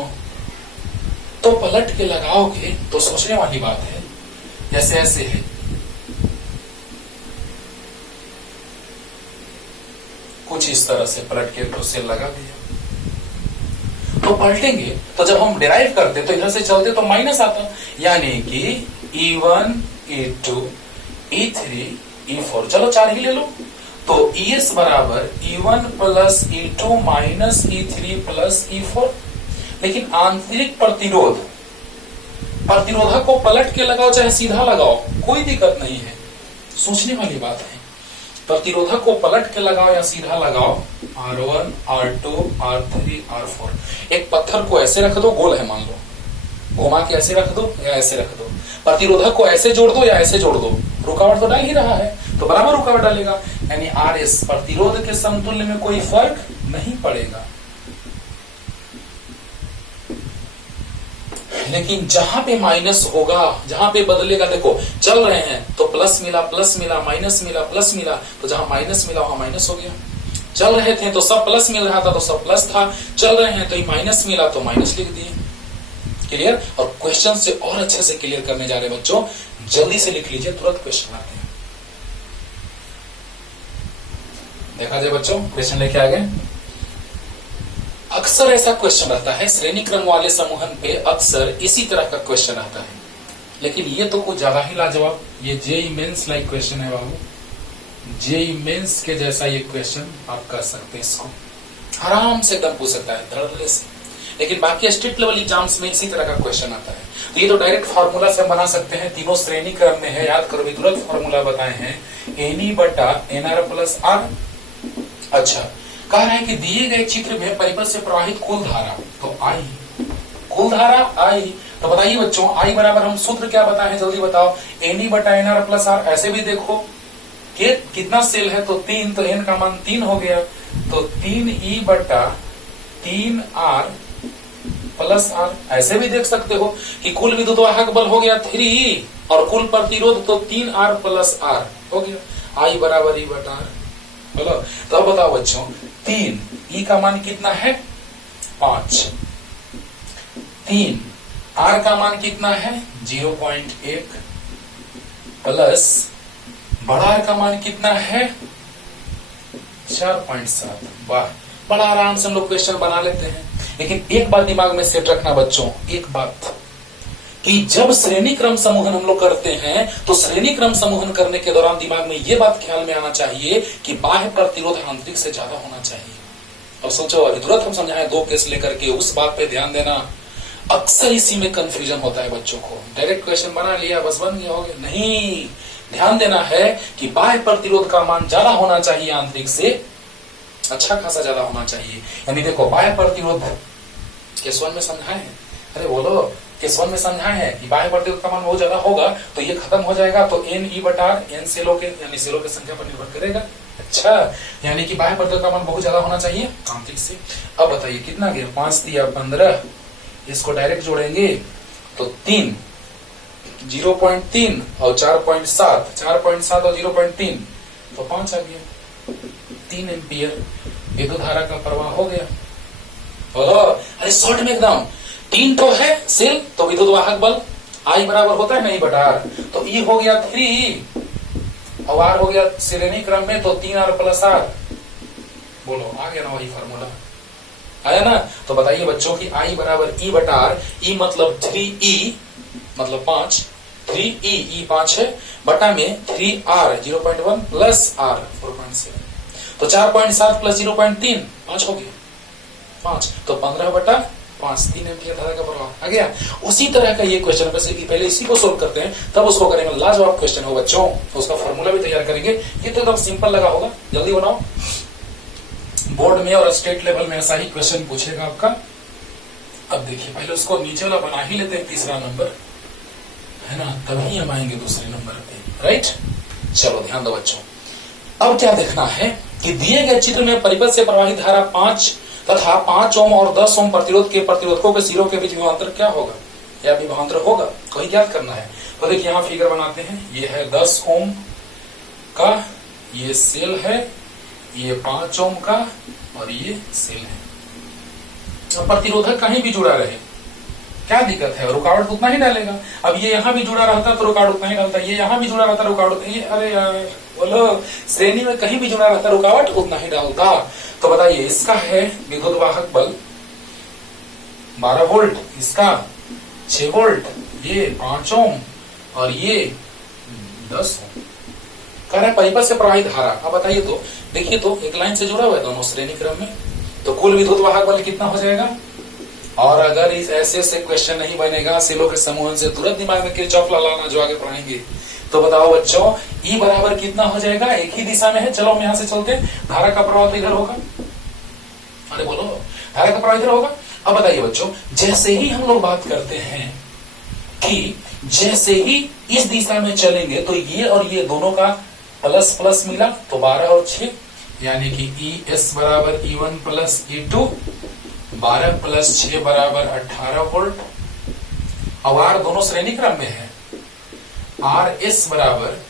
तो पलट के लगाओगे तो सोचने वाली बात है, जैसे ऐसे है, कुछ इस तरह से पलट के तो सेल लगा दिया, तो पलटेंगे तो जब हम डिराइव करते तो इधर से चलते तो माइनस आता, यानी कि E1 E2 E3 E4, चलो 4 ही ले लो। तो ES बराबर E1 plus E2 minus E3 plus E4। लेकिन आंतरिक प्रतिरोध, प्रतिरोधक को पलट के लगाओ चाहे सीधा लगाओ, कोई दिक्कत नहीं है। सोचने वाली बात है, प्रतिरोधक को पलट के लगाओ या सीधा लगाओ, R1 R2 R3 R4। एक पत्थर को ऐसे रख दो, गोल है मान लो, घुमा के ऐसे रख दो या ऐसे रख दो, प्रतिरोधक को ऐसे जोड़ दो या ऐसे जोड़ दो, रुकावट तो डाल ही रहा है तो बराबर रुकावट डालेगा, यानी RS प्रतिरोध के समतुल्य में कोई फर्क नहीं पड़ेगा। लेकिन जहां पे माइनस होगा, जहां पे बदलेगा, देखो चल रहे हैं तो प्लस मिला माइनस मिला प्लस मिला, तो जहां माइनस मिला वहां माइनस हो गया। चल रहे थे तो सब प्लस मिल रहा था तो सब प्लस था, चल रहे हैं तो ये माइनस मिला तो माइनस लिख दिए। क्लियर? और क्वेश्चन से और अच्छे से क्लियर करने जा रहे हैं बच्चों, जल्दी से लिख लीजिए, तुरंत क्वेश्चन आते हैं। देखा जाए बच्चों, क्वेश्चन लेके आ गए। अक्सर ऐसा क्वेश्चन रहता है श्रेणी क्रम वाले समूहन पे, अक्सर इसी तरह का क्वेश्चन आता है, लेकिन ये तो कुछ ज्यादा ही लाजवाब, ये जेईई मेंस लाइक क्वेश्चन है बाबू, जेईई मेंस के जैसा ये क्वेश्चन आप कर सकते हैं, इसको आराम से एकदम पूछ सकता है धड़ल्ले से। लेकिन बाकी स्टेट लेवल एग्जाम्स में इसी तरह का क्वेश्चन आता है, तो ये तो डायरेक्ट फार्मूला से बना सकते हैं, तीनों श्रेणी क्रम में है, याद करो, तुरंत फार्मूला बताए हैं, NE बटा NR प्लस R। अच्छा, कह रहा है कि दिए गए चित्र में परिपथ से प्रवाहित कुल धारा, तो I, कुल धारा I, तो बताइए बच्चों I बराबर हम सूत्र क्या बताए हैं, जल्दी बताओ, NE बटा NR प्लस R। ऐसे भी देखो कि कितना सेल है तो 3, तो N का मान 3 हो गया, तो 3E बटा 3R प्लस R। ऐसे भी देख सकते हो कि कुल विद्युत वाहक बल हो गया 3E और कुल प्रतिरोध तो 3R प्लस R हो गया, I बराबर E बटा R। बोलो तो अब बताओ बच्चों, 3 E का मान कितना है 5, 3 R का मान कितना है 0.1 प्लस बड़ा R का मान कितना है 4.7। वाह, बड़ा आराम से हम लोग क्वेश्चन बना लेते हैं। लेकिन एक बात दिमाग में सेट रखना बच्चों, एक बात कि जब श्रेणी क्रम समूहन हम लोग करते हैं तो श्रेणी क्रम समूहन करने के दौरान दिमाग में यह बात ख्याल में आना चाहिए कि बाह्य प्रतिरोध आंतरिक से ज्यादा होना चाहिए। और सोचो अभी तुरंत हम समझाएं 2 केस लेकर के, उस बात पे ध्यान देना। अक्सर इसी में कंफ्यूजन होता है बच्चों को, डायरेक्ट क्वेश्चन बना लिया बस बन गया, हो गया, नहीं, ध्यान देना है कि बाह्य प्रतिरोध का मान ज्यादा होना चाहिए, आंतरिक से अच्छा खासा ज्यादा होना चाहिए। यानी देखो बाह्य प्रतिरोध केस 1 में समझाए हैं, अरे बोलो केस 1 में समझाए हैं कि बाह्य प्रतिरोध का मान बहुत ज्यादा होगा तो ये खत्म हो जाएगा, तो NE बटा N सेलों के यानी सेलों की संख्या पर निर्भर करेगा। अच्छा, यानी कि बाह्य प्रतिरोध का मान बहुत ज्यादा होना चाहिए आंतरिक से। अब बताइए कितना गया, 5 दिया 15, इसको डायरेक्ट जोड़ेंगे तो 3, 0.3 और 4.7, 4.7 और 0.3 तो 5 आ गया, 3 एम्पियर विद्युत धारा का प्रवाह हो गया। बोलो अरे शॉर्ट में एकदम, 3 तो है सेल तो विद्युत वाहक बल I बराबर होता है नहीं बटा R, तो E हो गया 3 और R हो गया श्रेणी क्रम में तो 3R प्लस R। बोलो आ गया ना वही फार्मूला, आया ना? तो बताइए बच्चों की I बराबर E बटा R, E मतलब 3E मतलब 5, 3E, E 5 है, बटा में 3R 0.1 प्लस R 4.7, तो 4.7 प्लस 0.3 5 हो गया, 5 तो 15 बटा 5, 3 एम्पियर धारा का प्रवाह आ गया। उसी तरह का ये क्वेश्चन पहले इसी को सोल्व करते हैं तब उसको करेंगे, लाजवाब क्वेश्चन हो बच्चों, तो उसका फॉर्मूला भी तैयार करेंगे। ये तो एकदम सिंपल लगा होगा, जल्दी बनाओ, बोर्ड में और स्टेट लेवल में ऐसा ही क्वेश्चन पूछेगा आपका। अब देखिए पहले उसको नीचे वाला बना ही लेते हैं, तीसरा नंबर है ना, तभी हम आएंगे दूसरे नंबर पे, राइट? चलो ध्यान दो बच्चों, अब क्या देखना है कि दिए गए चित्र में परिपथ से प्रवाहित धारा 5 तथा 5 ओम और 10 ओम प्रतिरोध के प्रतिरोधकों के सिरों के बीच विभवांतर क्या होगा या विभवांतर होगा, वही ज्ञात करना है। तो देखिए यहाँ फिगर बनाते हैं, ये है 10 ओम का ये सेल है, ये 5 ओम का और ये सेल है। अब प्रतिरोधक कहीं भी जुड़ा रहे क्या दिक्कत है, रुकावट उतना ही डालेगा। अब ये यहाँ भी जुड़ा रहता तो रुकावट उतना ही डालता, ये यहाँ भी जुड़ा रहता रुकावट, ये अरे यार बोलो श्रेणी में कहीं भी जुड़ा रहता रुकावट उतना ही डालता। तो बताइए इसका है विद्युत वाहक बल 12 वोल्ट, इसका 6 वोल्ट, ये 5 ओम और ये 10 ओम। कह रहा है परिपथ से प्रवाहित धारा। अब बताइए तो देखिए तो एक लाइन से जुड़ा हुआ है दोनों श्रेणी क्रम में, तो कुल विद्युत वाहक बल कितना हो जाएगा। और अगर इस ऐसे से क्वेश्चन नहीं बनेगा सेलों के समूह से, तुरंत दिमाग में किरचॉफ लाना जो आगे पढ़ाएंगे, तो बताओ बच्चों E बराबर कितना हो जाएगा, एक ही दिशा में है। चलो हम यहां से चलते, धारा का प्रवाह तो इधर होगा, अरे बोलो धारा का प्रवाह इधर होगा। अब बताइए बच्चों जैसे ही हम लोग बात करते हैं कि जैसे ही इस दिशा में चलेंगे तो ये और ये दोनों का प्लस प्लस मिला तो 12 और 6, यानी कि ES बराबर E1 प्लस E2, 12 प्लस 6 बराबर 18 वोल्ट। अब R दोनों श्रेणी क्रम में है, RS बराबर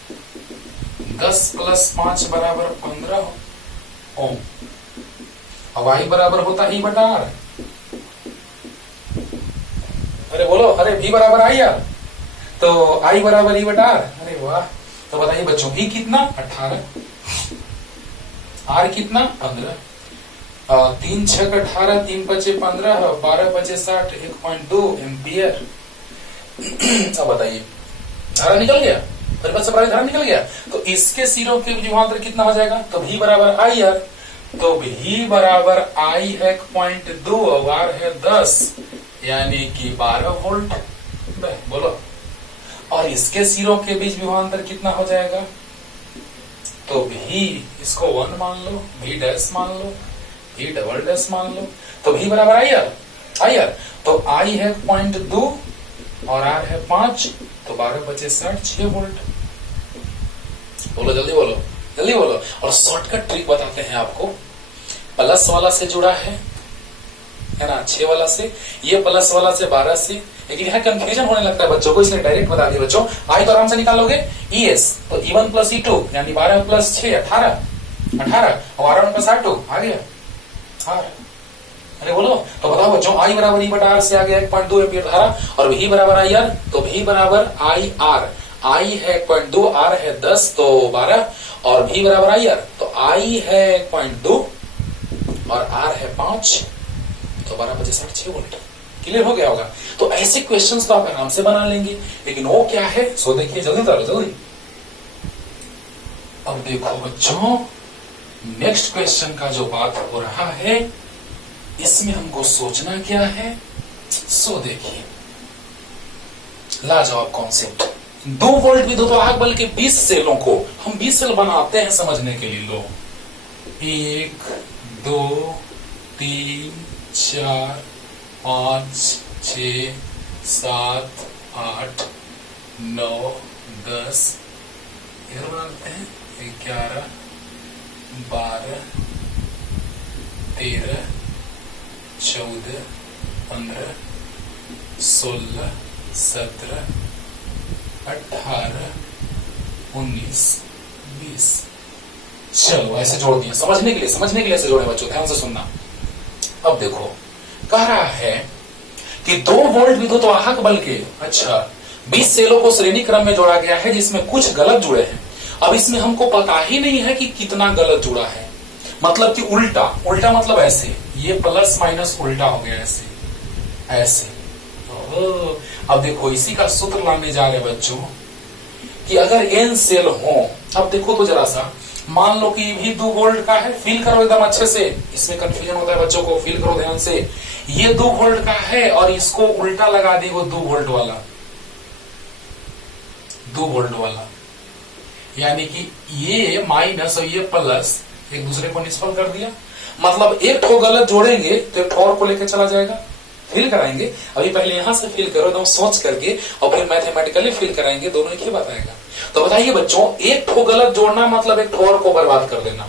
10 प्लस 5 बराबर 15 ओम। अब I बराबर होता है E बटा R, अरे बोलो अरे V बराबर I R, तो I बराबर E बटा R, अरे वाह। तो बताइए बच्चों E कितना 18, R कितना 15, 3 6 18, 3 5 15, 12 5 60, 1.2 एम्पियर। अब बताइए धारा निकल गया, परिपथ से प्रवाहित धारा निकल गया, तो इसके सिरों के विभवांतर कितना हो जाएगा, तो V बराबर I R, तो V बराबर I है 1.2 और R है 10, यानी कि 12 वोल्ट। बोलो और इसके सिरों के बीच विभवांतर कितना हो जाएगा, तो V इसको 1 मान लो, V डैश मान लो, V डबल डैश मान लो, तो V बराबर I R, तो I है 0.2 और R है 5, तो 12 बचे 60, 6 वोल्ट। बोलो जल्दी बोलो जल्दी बोलो। और शॉर्टकट ट्रिक बताते हैं आपको, प्लस वाला से जुड़ा है ना 6 वाला से, ये प्लस वाला से 12 से, लेकिन यहाँ कंफ्यूजन होने लगता है बच्चों को, इसलिए डायरेक्ट बता दिए बच्चों। आई तो आराम से निकालोगे ES, तो E1 प्लस E2 यानी 12 प्लस 6 18 और R1 प्लस R2 आ गया R। अरे बोलो तो बताओ बच्चों I बराबर E बटा R से आ गया 1.2 एम्पियर धारा, और V बराबर I R, तो V बराबर I R, I है 1.2, R है 10 तो 12, और V बराबर I R, तो I है 1.2 और R है 5, तो 12 बजे 6 वोल्ट। क्लियर हो गया होगा। तो ऐसे क्वेश्चंस तो आप आराम से बना लेंगे, लेकिन वो क्या है सो देखिए जल्दी उतारो जल्दी। अब देखो बच्चों नेक्स्ट क्वेश्चन का जो बात हो रहा है इसमें हमको सोचना क्या है, सो देखिए लाजवाब कॉन्सेप्ट। 2 वोल्ट विद्युत वाहक बल के 20 सेलों को हम 20 सेल बनाते हैं समझने के लिए। लो 1 2 3 4 5 6 7 8 9 10, इधर बना लेते हैं 11 12 13 14 15 16 17 18 19 20। चलो ऐसे जोड़ दिए समझने के लिए ऐसे जोड़े बच्चों, ध्यान से सुनना। अब देखो कह रहा है कि 2 वोल्ट विद्युत वाहक बल के 20 सेलों को श्रेणी क्रम में जोड़ा गया है जिसमें कुछ गलत जुड़े हैं। अब इसमें हमको पता ही नहीं है कि कितना गलत जुड़ा है, मतलब कि उल्टा मतलब ऐसे, ये प्लस माइनस उल्टा हो गया ऐसे। अब देखो इसी का सूत्र लाने जा रहे बच्चों कि अगर n सेल हो, अब देखो तो जरा सा मान लो कि भी 2 वोल्ट का है, फील करो एकदम अच्छे से, इसमें कंफ्यूजन होता है बच्चों को, फील करो ध्यान से। ये 2 वोल्ट का है और इसको उल्टा लगा दी वो 2 वोल्ट वाला, यानी कि ये माइनस और ये प्लस एक दूसरे को निष्फल कर दिया। मतलब एक ठो गलत जोड़ेंगे तो एक ठो और को लेकर चला जाएगा। फील कराएंगे, अभी पहले यहां से फील करो एकदम सोच करके, और फिर मैथमेटिकली फील कराएंगे, दोनों एक ही बात आएगा। तो बताइए बच्चों, एक ठो गलत जोड़ना मतलब एक ठो और को बर्बाद कर देना।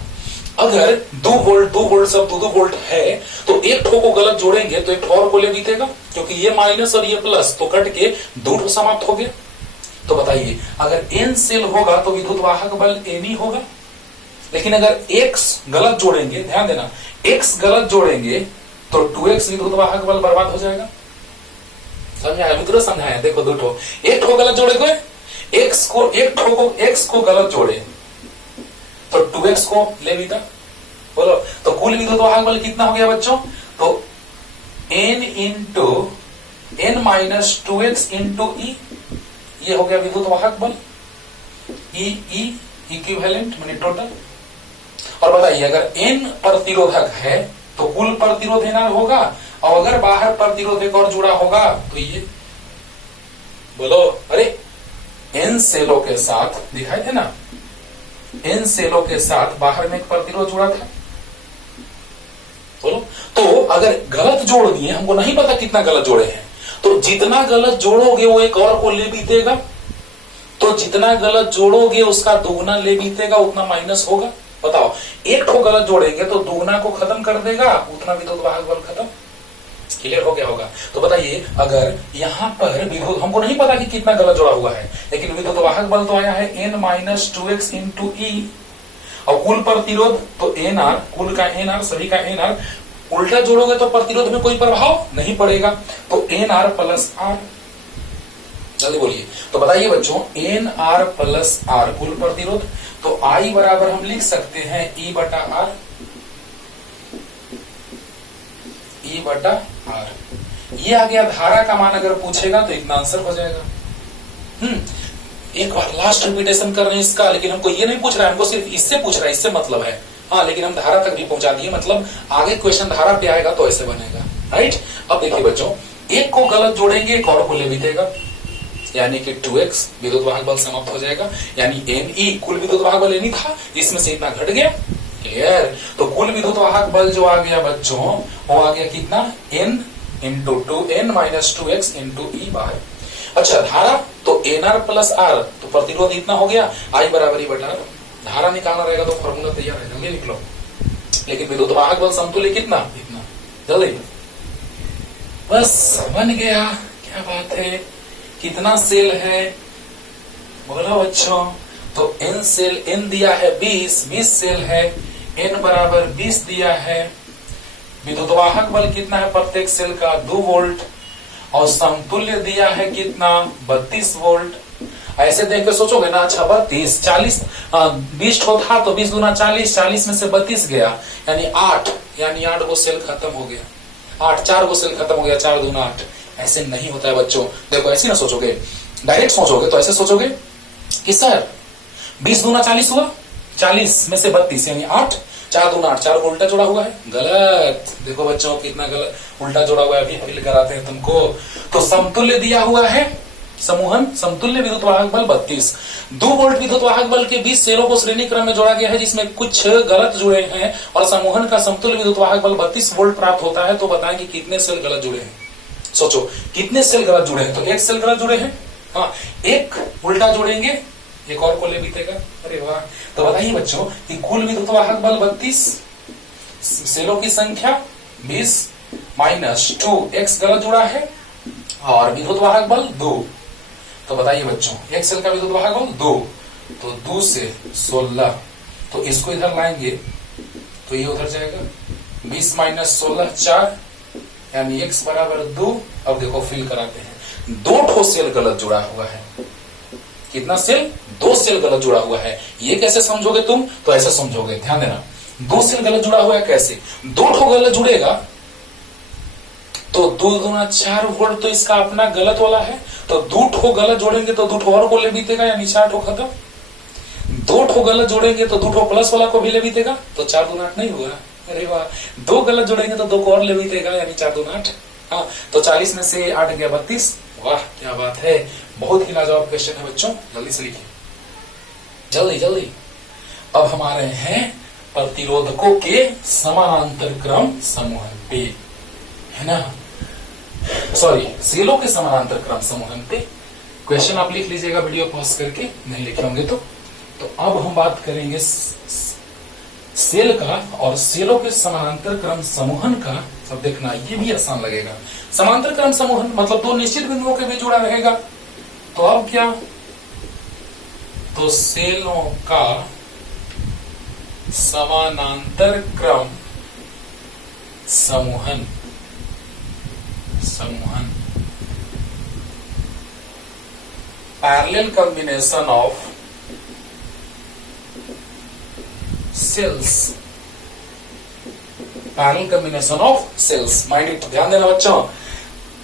अगर 2 वोल्ट सब 2 वोल्ट है तो एक ठो को गलत जोड़ेंगे तो एक ठो और को ले बीतेगा, क्योंकि ये माइनस और ये प्लस तो कट के 2 ठो समाप्त हो गया। तो बताइए, अगर n सेल होगा तो विद्युत वाहक बल n ही होगा, लेकिन अगर x गलत जोड़ेंगे, ध्यान देना, x गलत जोड़ेंगे तो 2x विद्युत वाहक बल बर्बाद हो जाएगा। समझाया मित्रों, समझाया। देखो 2 ठो, एक ठो गलत जोड़ेगे, x को गलत जोड़े तो 2x को ले बीता, बोलो तो कुल विद्युत वाहक बल कितना हो गया बच्चों? तो n into n minus 2x into e, ये हो गया विद्युत वाहक बल, ई इक्विवेलेंट माने टोटल। और बताइए, अगर n प्रतिरोधक है तो कुल प्रतिरोध n होगा, और अगर बाहर प्रतिरोध एक और जुड़ा होगा तो ये, बोलो, अरे n सेलों के साथ दिखाई दे ना, n सेलों के साथ बाहर में एक प्रतिरोध जुड़ा था, बोलो। तो अगर गलत जोड़ दिए, हमको नहीं पता कितना गलत जोड़े हैं, तो जितना गलत जोड़ोगे वो एक और को ले बीतेगा, तो जितना गलत जोड़ोगे उसका दोगुना ले बीतेगा, उतना माइनस होगा। बताओ, एक ठो गलत जोड़ेंगे तो दोगुना को खत्म कर देगा, उतना विद्युत वाहक बल खत्म। क्लियर हो गया होगा? तो बताइए, अगर यहां पर विद्युत, हमको नहीं पता कि कितना गलत जोड़ा हुआ है, लेकिन विद्युत वाहक बल तो आया है n माइनस 2x इंटू ई, और कुल प्रतिरोध तो nr, कुल का nr, सभी का nr, उल्टा जोड़ोगे तो प्रतिरोध में कोई प्रभाव नहीं पड़ेगा, तो nr प्लस r। जल्दी बोलिए। तो बताइए बच्चों, nr प्लस r कुल प्रतिरोध, तो I बराबर हम लिख सकते हैं E बटा R, E बटा R। ये आ गया धारा का मान, अगर पूछेगा तो इतना आंसर हो जाएगा। एक बार लास्ट रिपीटेशन कर रहे हैं इसका, लेकिन हमको ये नहीं पूछ रहा है, हमको सिर्फ इससे पूछ रहा है, इससे मतलब है। हाँ, लेकिन हम धारा तक भी पहुंचा दिए, मतलब आगे क्वेश्चन धारा पे आएगा तो ऐसे बनेगा, राइट। अब देखिए बच्चों, एक को गलत जोड़ेंगे एक और को ले बीतेगा, यानी कि 2x विद्युत वाहक बल समाप्त हो जाएगा, यानी ne कुल विद्युत वाहक बल नहीं था, इसमें से इतना घट गया। क्लियर? तो कुल विद्युत वाहक बल जो आ गया बच्चों, वो आ गया कितना? n into 2n minus 2x into e बाहर। अच्छा, धारा तो nr प्लस r, तो प्रतिरोध इतना हो गया, I बराबर ई बटा। धारा निकालना रहेगा तो फॉर्मूला तैयार है, जल्दी निकलो। लेकिन विद्युत वाहक बल समतुल्य कितना? इतना। जल्दी, बस बन गया। क्या बात है। कितना सेल है बोलो बच्चों? तो n सेल, n दिया है 20 सेल है, n बराबर 20 दिया है। विद्युत वाहक बल कितना है प्रत्येक सेल का? 2 वोल्ट, और समतुल्य दिया है कितना? 32 वोल्ट। ऐसे देख के सोचोगे ना, अच्छा 32, 40, 20 था तो 20 गुना 40, 40 में से 32 गया, यानी 8, यानी 8 गो सेल खत्म हो गया। 8, 4 गो सेल खत्म हो गया, 4 दूना 8। ऐसे नहीं होता है बच्चों। देखो, ऐसे ना सोचोगे, डायरेक्ट सोचोगे तो ऐसे सोचोगे कि सर 20 दूना 40 हुआ, 40 में से 32 यानी 8, 4 दूना 8, 4 को उल्टा जोड़ा हुआ है। गलत। देखो बच्चों, कितना गलत उल्टा जोड़ा हुआ है, अभी फील कराते हैं तुमको। तो समतुल्य दिया हुआ है समूहन, समतुल्य विद्युत वाहक बल 32। 2 वोल्ट विद्युत वाहक बल के 20 सेलों को श्रेणी क्रम में जोड़ा गया है, जिसमें कुछ गलत जुड़े हैं, और समूहन का समतुल्य विद्युत वाहक बल 32 वोल्ट प्राप्त होता है। तो बताएं कि कितने सेल गलत जुड़े हैं। सोचो, कितने सेल गलत जुड़े हैं? तो एक सेल गलत जुड़े हैं। हाँ, एक उल्टा जोड़ेंगे एक और को ले बीतेगा। अरे वाह। तो बताइए बच्चों कि कुल विद्युत वाहक बल 32, सेलों की संख्या 20 माइनस 2x गलत जुड़ा है, और विद्युत वाहक बल 2। तो बताइए बच्चों, एक सेल का विद्युत वाहक बल 2, तो 2 से 16, तो इसको इधर लाएंगे तो ये उधर जाएगा। 20 माइनस 16 4, यानी x बराबर 2। अब देखो, फिल कराते हैं। 2 ठो सेल गलत जुड़ा हुआ है। कितना सेल? 2 सेल गलत जुड़ा हुआ है। ये कैसे समझोगे तुम? तो ऐसे समझोगे, ध्यान देना। 2 सेल गलत जुड़ा हुआ है कैसे? 2 ठो गलत जुड़ेगा तो 2 दूना 4 वोल्ट, तो इसका अपना गलत वाला है, तो 2 ठो गलत जोड़ेंगे तो 2 ठो और को ले बीतेगा, यानी 4 ठो खत्म। 2 ठो गलत जोड़ेंगे तो 2 ठो प्लस वाला को भी ले बीतेगा, तो 4 दूना 8 नहीं हुआ। अरे वाह। 2 गलत जोड़ेंगे तो 2 को और ले बीतेगा, यानी 4 दूना 8। हाँ, तो 40 में से 8 गया 32। वाह, क्या बात है। बहुत ही लाजवाब क्वेश्चन है बच्चों, जल्दी से लिखिए, जल्दी जल्दी। अब हमारे हैं प्रतिरोधकों के समानांतर क्रम समूहन पे, है ना, सॉरी, सेलों के समानांतर क्रम समूहन पे। क्वेश्चन आप लिख लीजिएगा वीडियो पॉज करके, नहीं लिखे होंगे तो अब हम बात करेंगे सेल का और सेलों के समानांतर क्रम समूहन का। सब देखना, ये भी आसान लगेगा। समांतर क्रम समूहन मतलब दो निश्चित बिंदुओं के बीच जुड़ा रहेगा। तो अब क्या, तो सेलों का समानांतर क्रम समूहन parallel combination of cells, parallel combination of cells. Mind it, ध्यान देना बच्चों।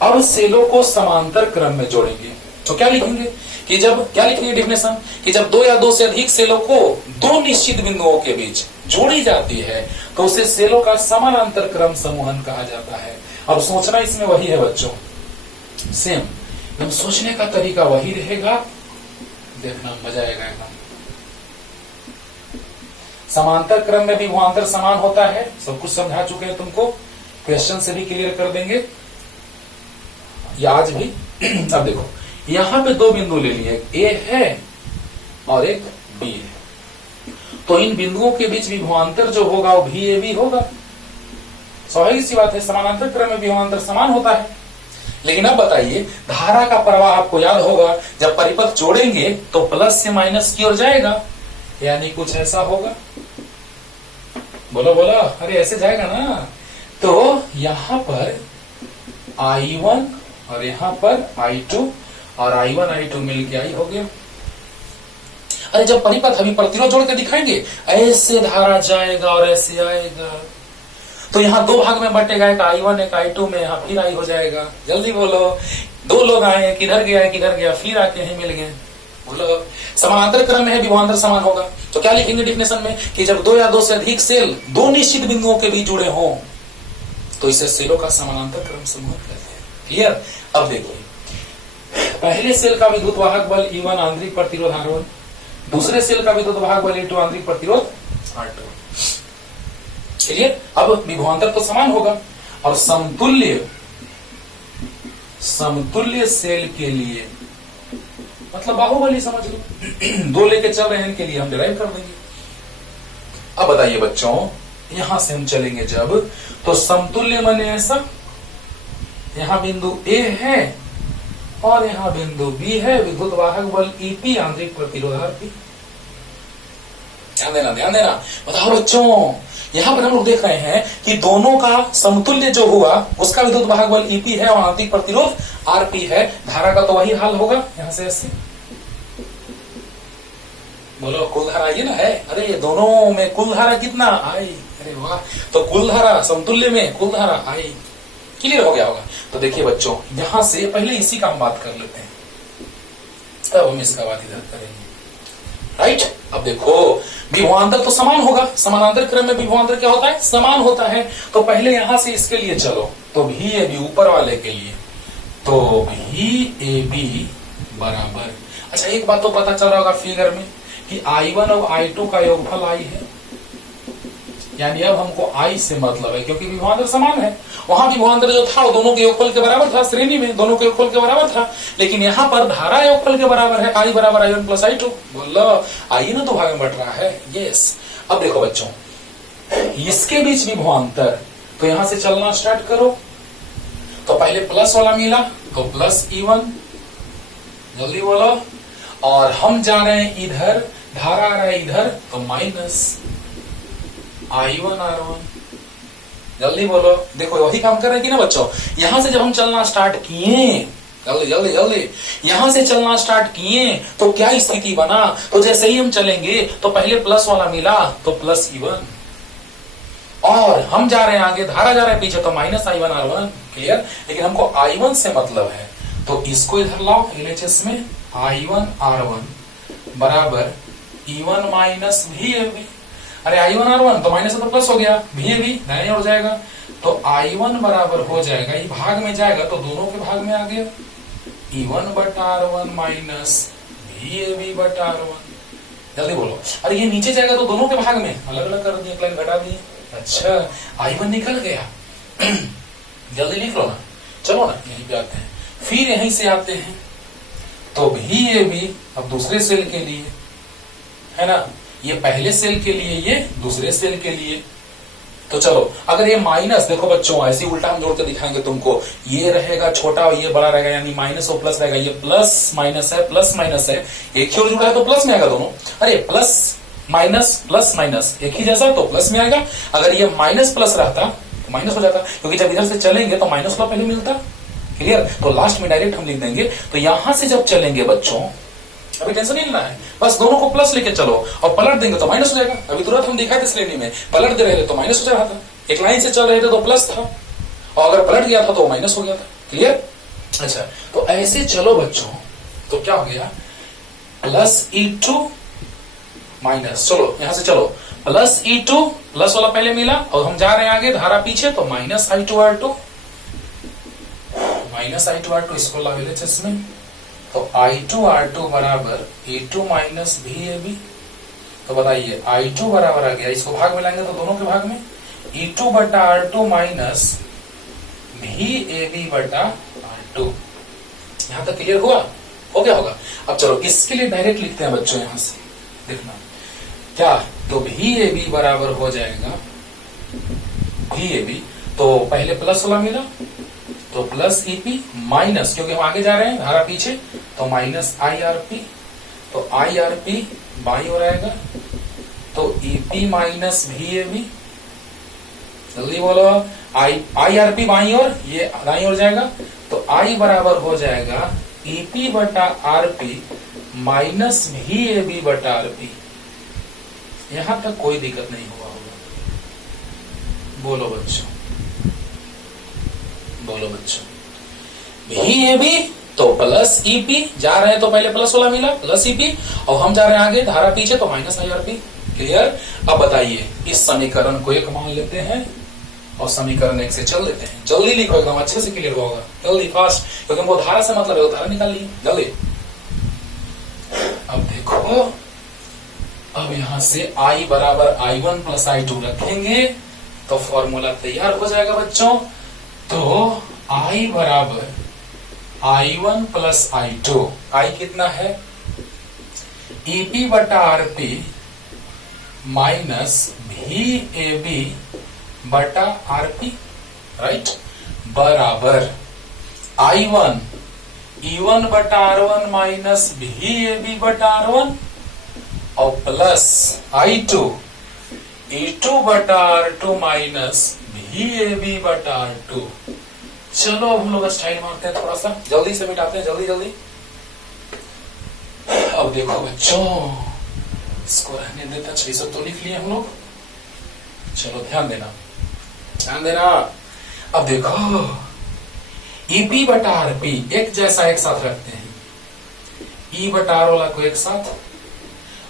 अब सेलों को समांतर क्रम में जोड़ेंगे तो क्या लिखेंगे कि जब क्या लिखेंगे डेफिनेशन कि जब दो या दो से अधिक सेलों को दो निश्चित बिंदुओं के बीच जोड़ी जाती है तो उसे सेलों का समानांतर क्रम समूहन कहा जाता है। अब सोचना इसमें वही है बच्चों, सेम एकदम सोचने का तरीका वही रहेगा, देखना मजा आएगा एकदम। समांतर क्रम में भी विभवांतर समान होता है, सब कुछ समझा चुके हैं तुमको, क्वेश्चन से भी क्लियर कर देंगे या आज भी। अब देखो यहां पे दो बिंदु ले लिए, एक ए है और एक बी है, तो इन बिंदुओं के बीच विभवांतर जो होगा वो भी ए बी होगा। स्वाभाविक सी बात है, समानांतर क्रम में विभवांतर समान होता है। लेकिन अब बताइए, धारा का प्रवाह आपको याद होगा, जब परिपथ जोड़ेंगे तो प्लस से माइनस की ओर जाएगा, यानी कुछ ऐसा होगा। बोलो बोलो, अरे ऐसे जाएगा ना। तो यहां पर I1 और यहां पर I2 और I1 I2 मिलके I हो गया। अरे जब परिपथ अभी प्रतिरोध जोड़ के दिखाएंगे, ऐसे धारा जाएगा और ऐसे आएगा, तो यहाँ दो भाग में बटेगा, एक I1 एक I2 में, यहाँ फिर I हो जाएगा। जल्दी बोलो, दो लोग आए, किधर गया, फिर आके ही मिल गए। बोलो, समानांतर क्रम में है, विभवांतर समान होगा। तो क्या लिखेंगे डेफिनेशन में कि जब दो या दो से अधिक सेल दो निश्चित बिंदुओं के बीच जुड़े हों तो इसे सेलों का समानांतर क्रम समूह कहते हैं। क्लियर। अब देखिए, पहले सेल का विद्युत वाहक बल E1 आंतरिक प्रतिरोध R1, दूसरे सेल का विद्युत वाहक बल E2 आंतरिक प्रतिरोध R2। क्लियर। अब विभवांतर तो समान होगा और समतुल्य सेल के लिए मतलब बाहुबली समझ लो, दो लेके चल रहे हैं, इनके लिए हम डिराइव कर देंगे। अब बताइए बच्चों, यहां से हम चलेंगे जब, तो समतुल्य माने ऐसा, यहां बिंदु ए है और यहां बिंदु बी है, विद्युत वाहक बल EP आंतरिक प्रतिरोध RP। ध्यान देना। बताओ बच्चों, यहां पर हम लोग देख रहे हैं कि दोनों का समतुल्य जो हुआ उसका विद्युत वाहक बल EP है और आंतरिक प्रतिरोध RP है। धारा का तो वही हाल होगा, यहां से ऐसे। बोलो, कुल धारा ये ना है। अरे ये दोनों में कुल धारा कितना आई, अरे वाह, तो कुल धारा समतुल्य में कुल धारा आई। क्लियर हो गया होगा। तो देखिए बच्चों, यहां से पहले इसी का हम बात कर लेते हैं, तब हम इसका बात इधर करेंगे। राइट। अब देखो, विभवांतर तो समान होगा, समानांतर क्रम में विभवांतर क्या होता है, समान होता है। तो पहले यहां से इसके लिए चलो, तो VAB ऊपर वाले के लिए, तो VAB बराबर, अच्छा एक बात तो पता चल रहा होगा फिगर में कि I1 और I2 का योगफल I है, यानी अब हमको I से मतलब है, क्योंकि विभवांतर समान है। वहां विभवांतर जो था वो दोनों के योगफल के बराबर था, श्रेणी में दोनों के योगफल के बराबर था, लेकिन यहाँ पर धारा योगफल के बराबर है, I बराबर I1 प्लस I2। बोलो, I ना दो भाग में बट रहा है। यस। अब देखो बच्चों, इसके बीच विभवांतर, तो यहां से चलना स्टार्ट करो, तो पहले प्लस वाला मिला तो प्लस E1, जल्दी बोलो, और हम जा रहे हैं इधर, धारा आ रहा है इधर, तो माइनस I1 R1, जल्दी बोलो। देखो वही काम कर रहे हैं कि ना बच्चों। यहां से जब हम चलना स्टार्ट किए, जल्दी यहां से चलना स्टार्ट किए तो क्या स्थिति बना, तो जैसे ही हम चलेंगे तो पहले प्लस वाला मिला तो प्लस E1, और हम जा रहे हैं आगे, धारा जा रहा है पीछे, तो माइनस I1 R1। क्लियर। लेकिन हमको I1 से मतलब है, तो इसको इधर लाओ LHS में, I1 R1 बराबर E1 माइनस VAB। अरे I1 R1 तो माइनस तो प्लस हो गया, VAB दाहिने हो जाएगा, तो I1 बराबर हो जाएगा, ये भाग में जाएगा तो दोनों के भाग में आ गया, E1 बटा R1 माइनस VAB बटा R1। जल्दी बोलो, अरे ये नीचे जाएगा तो दोनों के भाग में अलग अलग कर दिए, लाइन घटा दिए। अच्छा, I1 निकल गया। जल्दी लिख लो ना, चलो ना यहीं पे आते हैं, फिर यहीं से आते हैं, तो भी ये भी अब दूसरे सेल के लिए है ना, ये पहले सेल के लिए, ये दूसरे सेल के लिए। तो चलो अगर ये माइनस, देखो बच्चों ऐसे उल्टा हम जोड़ के दिखाएंगे तुमको, ये रहेगा छोटा और ये बड़ा रहेगा, यानी माइनस और प्लस रहेगा, ये प्लस माइनस है, प्लस माइनस है, एक ही ओर जुड़ा है तो प्लस में आएगा दोनों। अरे प्लस माइनस एक ही जैसा तो प्लस में आएगा। अगर ये माइनस प्लस रहता तो माइनस हो जाता, क्योंकि जब इधर से चलेंगे तो माइनस का पहले मिलता। क्लियर? तो लास्ट में डायरेक्ट हम लिख देंगे। तो यहां से जब चलेंगे बच्चों, अभी टेंशन नहीं लेना है, बस दोनों को प्लस लेके चलो, और पलट देंगे तो माइनस हो जाएगा। अभी तुरंत हम दिखाए थे श्रेणी में, पलट दे रहे थे तो माइनस हो जा रहा था, एक लाइन से चल रहे थे तो प्लस था, और अगर पलट गया था तो माइनस हो गया था। क्लियर? अच्छा, तो ऐसे चलो बच्चों, तो क्या हो गया, प्लस E2 माइनस, चलो यहां से चलो, प्लस E2, प्लस वाला पहले मिला और हम जा रहे हैं आगे, धारा पीछे, तो माइनस I2R2, इसको लगा लेते इसमें। तो I2R2 बराबर E2 माइनस VAB। तो बताइए I2 बराबर आ गया, इसको भाग में लाएंगे तो दोनों के भाग में E2 बटा R2 माइनस VAB बटा R2। यहां तक क्लियर हुआ? हो गया होगा। अब चलो इसके लिए डायरेक्ट लिखते हैं बच्चों, यहां से देखना क्या, तो VAB बराबर हो जाएगा VAB, तो पहले प्लस वाला मिला तो प्लस EP माइनस, क्योंकि हम आगे जा रहे हैं धारा पीछे, तो माइनस IRP, तो IRP बाई ओर आएगा, तो EP माइनस VAB, जल्दी बोलो, IRP बाई ओर, ये दाई ओर जाएगा, तो I बराबर हो जाएगा EP बटा RP माइनस VAB बटा RP। यहां तक कोई दिक्कत नहीं हुआ होगा? बोलो बच्चों, बोलो बच्चों, VAB तो प्लस EP, जा रहे हैं तो पहले प्लस वाला मिला, प्लस EP, और हम जा रहे हैं आगे धारा पीछे तो माइनस IRP। क्लियर? अब बताइए, इस समीकरण को एक मान लेते हैं और समीकरण एक से चल लेते हैं। जल्दी लिखो, एकदम अच्छे से क्लियर होगा, जल्दी फास्ट, क्योंकि वो धारा से मतलब है, धारा निकाल ली जल्दी। अब देखो, अब यहां से I बराबर I1 प्लस I2 रखेंगे तो फॉर्मूला तैयार हो जाएगा बच्चों। तो I बराबर I1 प्लस I2, I कितना है, EP बटा RP माइनस VAB बटा RP, राइट, बराबर I1 E1 बटा R1 माइनस VAB बटा R1, और प्लस I2 E2 बटा R2 माइनस VAB बटा R2। चलो अब हम लोग स्टाइल मारते हैं, थोड़ा सा जल्दी से मिटाते हैं, जल्दी जल्दी। अब देखो बच्चों, इसको रहने देता, 600 तो लिख लिए हम लोग। चलो ध्यान देना, ध्यान देना। अब देखो, EP बटा RP एक जैसा एक साथ रखते हैं, E बटा R वाला को एक साथ,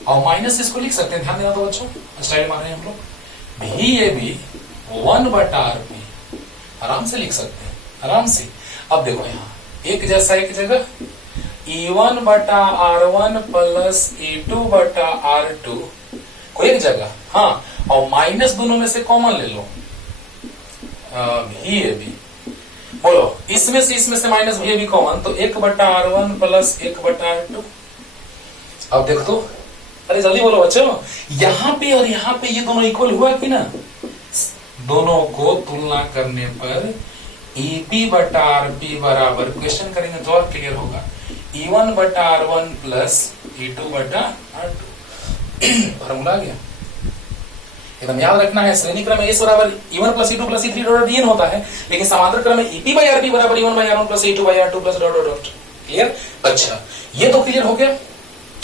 और माइनस इसको लिख सकते हैं, ध्यान देना तो बच्चों, स्टाइल मार रहे हैं हम लोग। VAB 1 बटा RP आराम से लिख सकते हैं, आराम से। अब देखो यहाँ एक जैसा एक जगह, E1 बटा R1 प्लस E2 बटा R2 को एक जगह, हाँ, और माइनस दोनों में से कॉमन ले लो, VAB, बोलो इसमें से माइनस VAB कॉमन, तो 1 बटा R1 प्लस 1 बटा R2। अब देखो तो, अरे जल्दी बोलो बच्चों, यहाँ पे और यहाँ पे ये दोनों इक्वल हुआ कि ना? दोनों को तुलना करने पर EP बटा RP बराबर, क्वेश्चन करेंगे तो और क्लियर होगा, E1 बटा R1 प्लस E2 बटा R2। फॉर्मूला आ गया, एकदम याद रखना है। श्रेणी क्रम में S बराबर E1 plus E2 plus E3 dot DN होता है, लेकिन समांतर क्रम में EP बाई RP बराबर E1 by R1 plus E2 by R2 plus dot dot. Clear? अच्छा, ये तो क्लियर हो गया,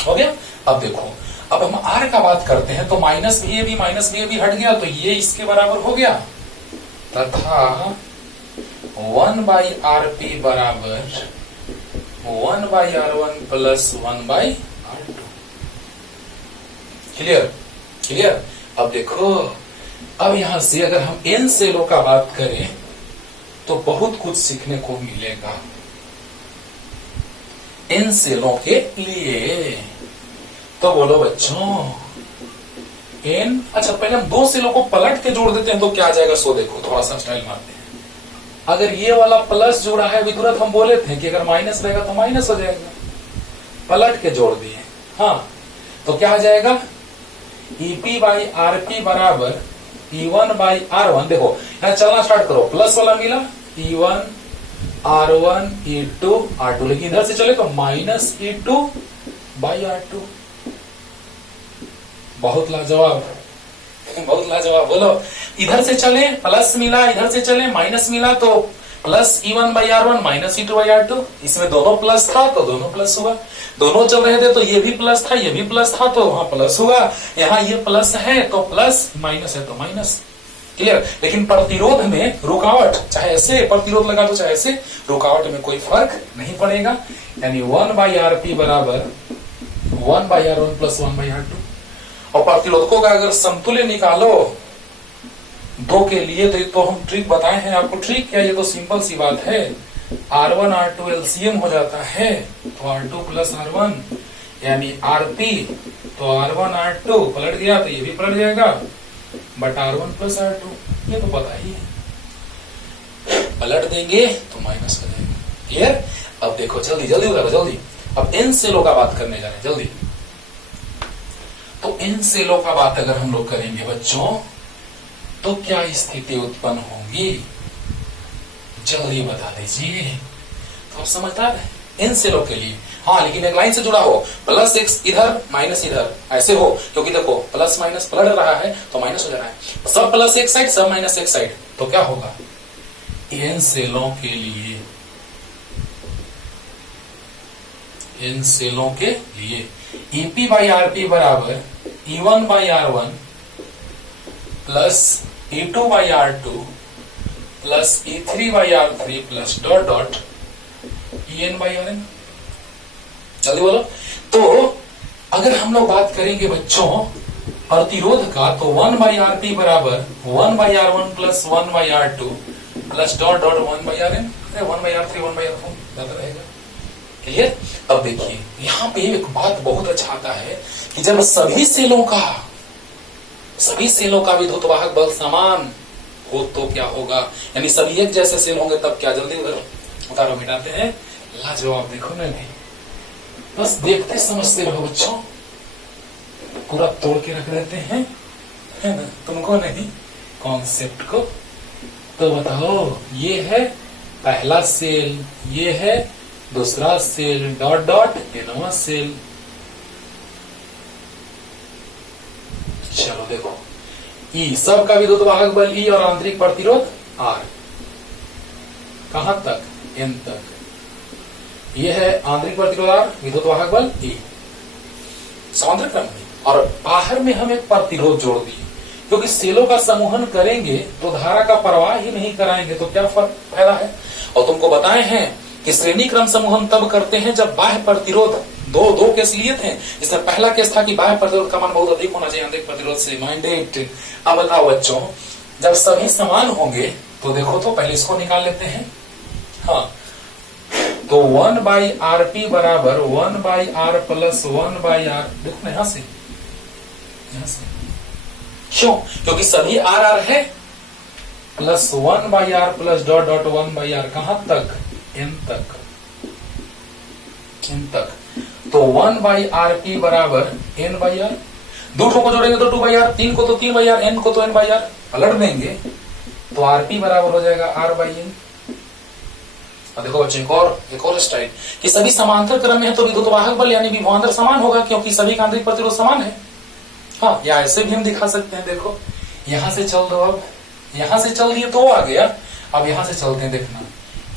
हो गया। अब देखो, अब हम R का बात करते हैं, तो माइनस VAB हट गया, तो ये इसके बराबर हो गया, तथा 1 बाई RP बराबर 1 by R1 plus 1 by R2। Clear? Clear? अब देखो, अब यहां से अगर हम N सेलों का बात करें तो बहुत कुछ सीखने को मिलेगा N सेलों के लिए। तो बोलो बच्चों, N, अच्छा पहले हम 2 सेलों को पलट के जोड़ देते हैं तो क्या आ जाएगा, सो देखो, थोड़ा सा स्टाइल मारते हैं। अगर ये वाला प्लस जुड़ा है, अभी तुरंत हम बोले थे कि अगर माइनस रहेगा तो माइनस हो जाएगा, पलट के जोड़ दिए। हाँ, तो क्या आ जाएगा, ईपी बाई आरपी बराबर E1 बाई R1। देखो यहाँ चलना स्टार्ट करो, प्लस वाला मिला E1 R1 E2 R2, लेकिन इधर से चले तो माइनस E2 बाई R2। बहुत लाजवाब, बहुत लाजवाब। बोलो, इधर से चले प्लस मिला, इधर से चले माइनस मिला, तो plus E1 by R1 minus E2 by R2। इसमें दोनों प्लस था तो दोनों प्लस हुआ, दोनों चल रहे थे तो ये भी प्लस था ये भी प्लस था तो वहां प्लस हुआ, यहाँ ये प्लस है तो प्लस, माइनस है तो माइनस। क्लियर। लेकिन प्रतिरोध में रुकावट, चाहे ऐसे प्रतिरोध लगा दो चाहे ऐसे, रुकावट में कोई फर्क नहीं पड़ेगा। यानी 1 बाई आरपी बराबर 1 by R1 plus 1 by R2। और प्रतिरोधकों का अगर समतुल्य निकालो दो के लिए तो हम ट्रिक बताए हैं आपको। ट्रिक क्या, ये तो सिंपल सी बात है, R1 R2 एलसीएम हो जाता है तो R2 प्लस R1, यानी RP तो R1 R2 पलट गया तो ये भी पलट जाएगा, बट R1 प्लस R2, ये तो पता ही है, पलट देंगे तो माइनस कर देंगे। क्लियर। अब देखो जल्दी जल्दी उतारो जल्दी। अब इन सेलों का बात करने जा रहे हैं जल्दी। तो इन सेलों का बात अगर हम लोग करेंगे बच्चों तो क्या स्थिति उत्पन्न होगी, जल्दी बता दीजिए। तो आप समझदार है इन सेलों के लिए। हाँ, लेकिन एक लाइन से जुड़ा हो, प्लस एक्स इधर माइनस इधर, ऐसे हो, क्योंकि देखो प्लस माइनस पलट रहा है तो माइनस हो जा रहा है। सब प्लस एक साइड सब माइनस एक साइड, तो क्या होगा, इन सेलों के लिए, इन सेलों के लिए ईपी बाई आरपी बराबर E1 by R1 plus E2 by R2 plus E3 by R3 plus dot dot EN by RN। जल्दी बोलो। तो अगर हम लोग बात करेंगे बच्चों प्रतिरोध का, तो 1 बाई आरपी बराबर 1 by R1 plus 1 by R2 plus dot dot 1 by RN, 1 by R3 1 by R4 ज्यादा रहेगा। क्लियर। अब देखिए यहाँ पे एक बात बहुत अच्छा आता है कि जब सभी सेलों का विद्युत वाहक बल समान हो तो क्या होगा, यानी सभी एक जैसे सेल होंगे तब क्या। जल्दी उधर उतारो, मिटाते हैं। लाजवाब देखो ना, नहीं बस देखते समझते रहो बच्चों, पूरा तोड़ के रख देते हैं, है ना, तुमको नहीं कॉन्सेप्ट को। तो बताओ, ये है पहला सेल, ये है दूसरा सेल, डॉट डॉट नवा सेल। चलो देखो, ई सब का विद्युत वाहक बल ई और आंतरिक प्रतिरोध आर, कहां तक, एन तक। ये है आंतरिक प्रतिरोध आर, विद्युत वाहक बल ई, समांतर क्रम में। और बाहर में हम एक प्रतिरोध जोड़ दिए, क्योंकि सेलों का समूहन करेंगे तो धारा का प्रवाह ही नहीं कराएंगे तो क्या फायदा है। और तुमको बताए हैं कि श्रेणी क्रम समूहन तब करते हैं जब बाह्य प्रतिरोध दो केस लिए थे। इसमें पहला केस था कि बाह्य प्रतिरोध का मान बहुत अधिक होना चाहिए आंतरिक प्रतिरोध से, माइंडेड। अब बताओ बच्चों, जब सभी समान होंगे तो देखो, तो पहले इसको निकाल लेते हैं। हाँ, तो 1 बाई आरपी बराबर 1 by R plus 1 by R. देखो ना, यहां से क्यों, क्योंकि सभी आर आर है, plus 1 by R plus dot dot 1 by R, कहां तक, एन तक, एन तक। तो 1 बाई आर पी बराबर एन बाई आर, दो को जोड़ेंगे तो 2 बाई आर, 3 को तो 3 बाई आर, एन को तो एन बाई आर, पलट देंगे तो आरपी बराबर हो जाएगा आर बाई एन। देखो बच्चों, एक और स्टाइल कि सभी समांतर क्रम में है तो विद्युत वाहक बल यानी विभवांतर समान होगा, क्योंकि सभी का आंतरिक प्रतिरोध समान है। हाँ, या ऐसे भी हम दिखा सकते हैं। देखो यहां से चल दो, अब यहां से चल दिए तो आ गया, अब यहां से चलते हैं। देखना,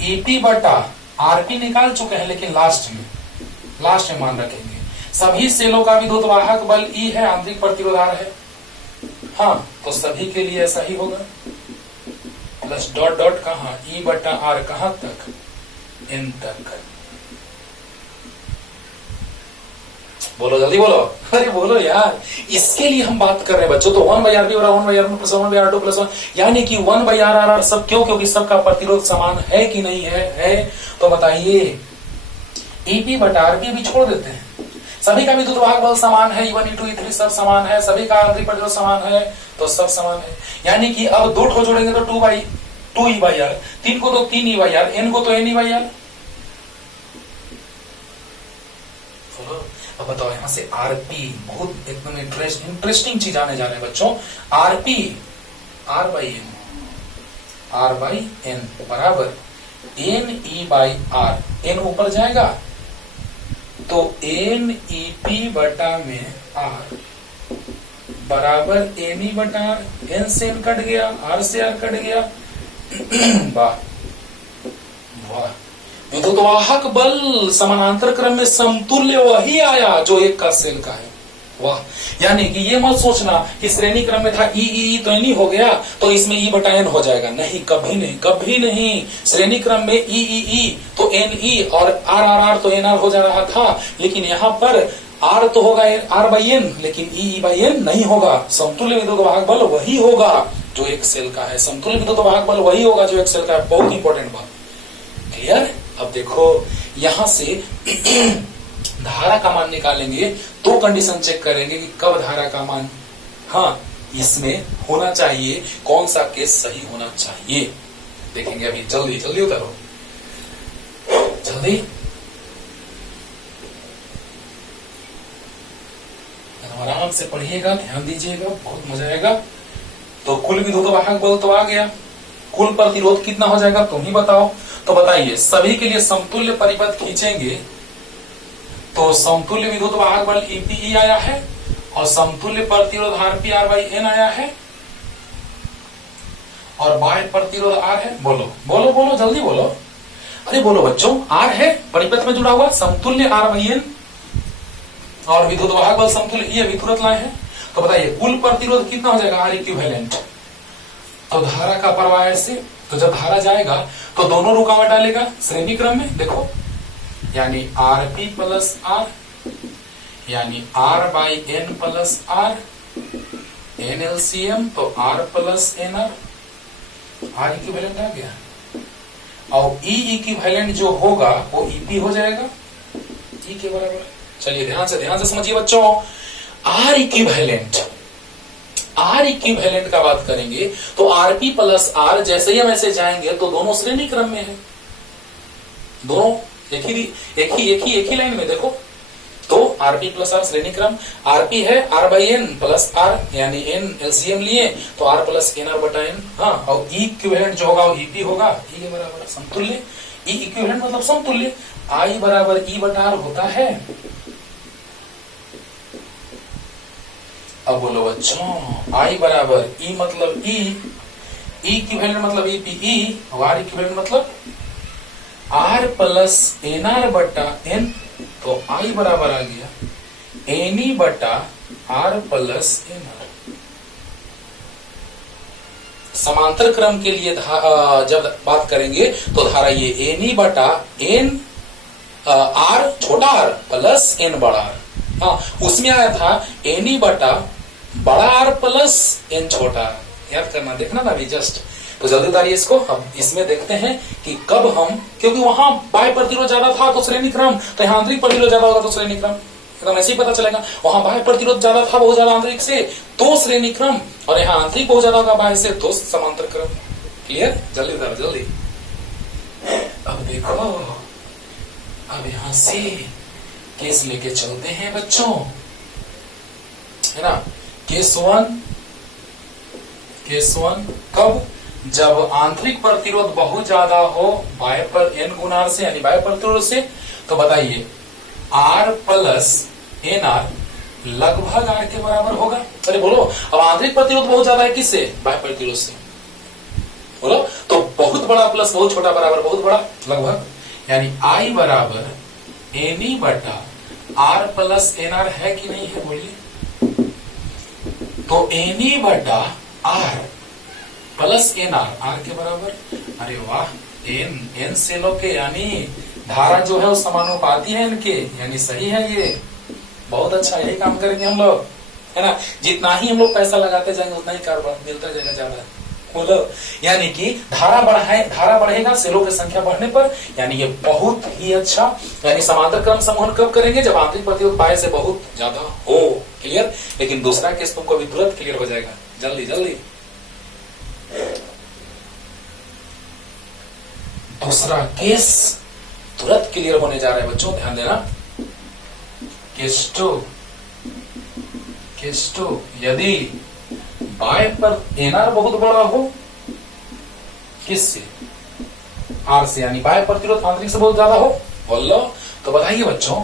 ईपी बटा आरपी निकाल चुके हैं, लेकिन लास्ट में मान रखेंगे सभी सेलों का विद्युत वाहक बल ई है, आंतरिक प्रतिरोध आर है। हाँ, तो सभी के लिए ऐसा ही होगा, प्लस डॉट डॉट कहां, ई बटा आर कहां तक, एन तक। बोलो जल्दी बोलो, अरे बोलो यार, इसके लिए हम बात कर रहे हैं बच्चों। तो 1 बाई आरपी बराबर 1 by R plus 1 by R two plus 1, यानी कि 1 बाई आर आर सब क्यों, क्योंकि सबका प्रतिरोध समान है कि नहीं है। तो बताइए, ईपी बटा आरपी भी छोड़ देते हैं, सभी का विद्युत वाहक बल समान है, E1 E2 E3 सब समान है, सभी का आंतरिक प्रतिरोध समान है, तो सब समान है। यानी कि अब दो ठो जोड़ेंगे तो 2 ई बाई आर, 3 को तो 3 ई बाई आर, एन को तो एन ई बाई आर। अब बताओ यहां से आरपी, बहुत एकदम इंटरेस्टिंग चीज आने जा रहे हैं बच्चों। आरपी आर बाई एन बराबर N E by R, N ऊपर जाएगा तो एन ई पी बटा में आर बराबर एन ई बटा आर, एन से एन कट गया, आर से आर कट गया। वाह वाह, विद्युतवाहक बल समानांतर क्रम में समतुल्य वही आया जो एक का सेल का है। वाह, यानी कि ये मत सोचना कि श्रेणी क्रम में था ई तो एन हो गया तो इसमें ई बटा एन हो जाएगा, नहीं, कभी नहीं, कभी नहीं। श्रेणी क्रम में ई तो एन ई और आर तो एन आर हो जा रहा था, लेकिन यहाँ पर आर तो होगा आर बाई एन, लेकिन ई बाई एन नहीं होगा। समतुल्य विद्युतवाहक बल वही होगा जो एक सेल का है, समतुल्य विद्युतवाहक बल वही होगा जो एक सेल का है। बहुत इंपॉर्टेंट बात, क्लियर। अब देखो यहां से धारा का मान निकालेंगे तो कंडीशन चेक करेंगे कि कब धारा का मान, हाँ, इसमें होना चाहिए, कौन सा केस सही होना चाहिए, देखेंगे अभी। जल्दी जल्दी उतारो, जल्दी आराम से पढ़िएगा, ध्यान दीजिएगा, बहुत मजा आएगा। तो कुल विद्युतवाहक बल तो आ गया, कुल प्रतिरोध कितना हो जाएगा तुम ही बताओ। तो बताइए, सभी के लिए समतुल्य परिपथ खींचेंगे तो समतुल्य विद्युतवाहक बल ईपीई आया है और समतुल्य प्रतिरोध आरपी आर बाई एन आया है और बाह्य प्रतिरोध आर है। बोलो बोलो बोलो, जल्दी बोलो, अरे बोलो बच्चों, आर है परिपथ में जुड़ा हुआ, समतुल्य आर बाई एन और विद्युतवाहक बल समतुल्य ई अभी तुरंत लाए हैं। तो बताइए कुल प्रतिरोध कितना हो जाएगा, आर इक्विवेलेंट। तो धारा का प्रवाह ऐसे, तो जब धारा जाएगा तो दोनों रुकावट डालेगा श्रेणी क्रम में, देखो, यानी आरपी प्लस आर, यानी R by N plus R, N LCM तो R plus N R, R equivalent आ गया। और ई इक्विवेलेंट जो होगा वो ईपी हो जाएगा, ई के बराबर। चलिए ध्यान से समझिए बच्चों, आर इक्विवेलेंट का बात करेंगे तो आरपी प्लस आर जैसे ही हम ऐसे जाएंगे तो दोनों श्रेणी क्रम में है, दोनों एक ही लाइन में, देखो। तो आरपी प्लस आर श्रेणी क्रम, आरपी है R by N plus R, यानी एन एलसीएम लिए तो आर प्लस एन आर बटा एन, हाँ, और ई इक्विवेलेंट जो होगा वो ईपी होगा, ई के बराबर समतुल्य, ई इक्विवेलेंट मतलब समतुल्य, आई बराबर ई बटा आर होता है। अब बोलो बच्चों, आई बराबर ई मतलब ई इक्विवेलेंट मतलब ईपीई और आर इक्विवेलेंट मतलब आर प्लस एन आर बटा एन, तो आई बराबर आ गया एन ई बटा आर प्लस एन आर। समांतर क्रम के लिए जब बात करेंगे तो धारा ये एन ई बटा एन आर छोटा आर प्लस एन बड़ा आर, हाँ, उसमें आया था एन ई बटा बड़ा आर प्लस एन छोटा आर, याद करना, देखना था अभी जस्ट। तो जल्दी उतारिए इसको। अब इसमें देखते हैं कि कब हम, क्योंकि वहां बाह्य प्रतिरोध ज्यादा था तो श्रेणी क्रम, तो यहाँ आंतरिक प्रतिरोध ज्यादा होगा तो श्रेणी क्रम, एकदम ऐसे ही पता चलेगा। वहां बाह्य प्रतिरोध ज्यादा था बहुत ज्यादा आंतरिक से तो श्रेणी क्रम, और यहाँ आंतरिक बहुत ज्यादा होगा बाह्य से तो समांतर क्रम। क्लियर, जल्दी उतारो जल्दी। अब देखो, अब यहां से केस लेके चलते हैं बच्चों, है ना। केस वन कब, जब आंतरिक प्रतिरोध बहुत ज्यादा हो बाह्य पर एन गुणार से, यानी बाह्य प्रतिरोध से। तो बताइए आर प्लस एन आर लगभग आर के बराबर होगा। अरे बोलो, अब आंतरिक प्रतिरोध बहुत ज्यादा है किससे, बाह्य प्रतिरोध से, बोलो। तो बहुत बड़ा प्लस बहुत छोटा बराबर बहुत बड़ा लगभग, यानी आई बराबर एन ई बटा आर प्लस एन आर है कि नहीं है, बोलिए। तो एन ई बटा R plus N R, R के बराबर, अरे वाह, एन सेलों के, यानी धारा जो है वो समानुपाती है इनके, यानी सही है ये, बहुत अच्छा, यही काम करेंगे हम लोग, है ना। जितना ही हम लोग पैसा लगाते जाएंगे उतना ही कारोबार मिलता जाएगा ज्यादा, बोलो। यानी कि धारा बढ़ेगा सेलों की संख्या बढ़ने पर, यानी ये बहुत ही अच्छा। यानी समांतर क्रम समूहन कब करेंगे, जब आंतरिक प्रतिरोध बाह्य से बहुत ज्यादा हो। क्लियर। लेकिन दूसरा केस तुमको अभी तुरंत क्लियर हो जाएगा, जल्दी जल्दी। दूसरा केस तुरंत क्लियर होने जा रहा है बच्चों, ध्यान देना। केस्टो यदि बाय पर एनआर बहुत बड़ा हो, किससे? आर से, यानी बाय प्रतिरोध आंतरिक से बहुत ज्यादा हो। बोलो तो बताइए बच्चों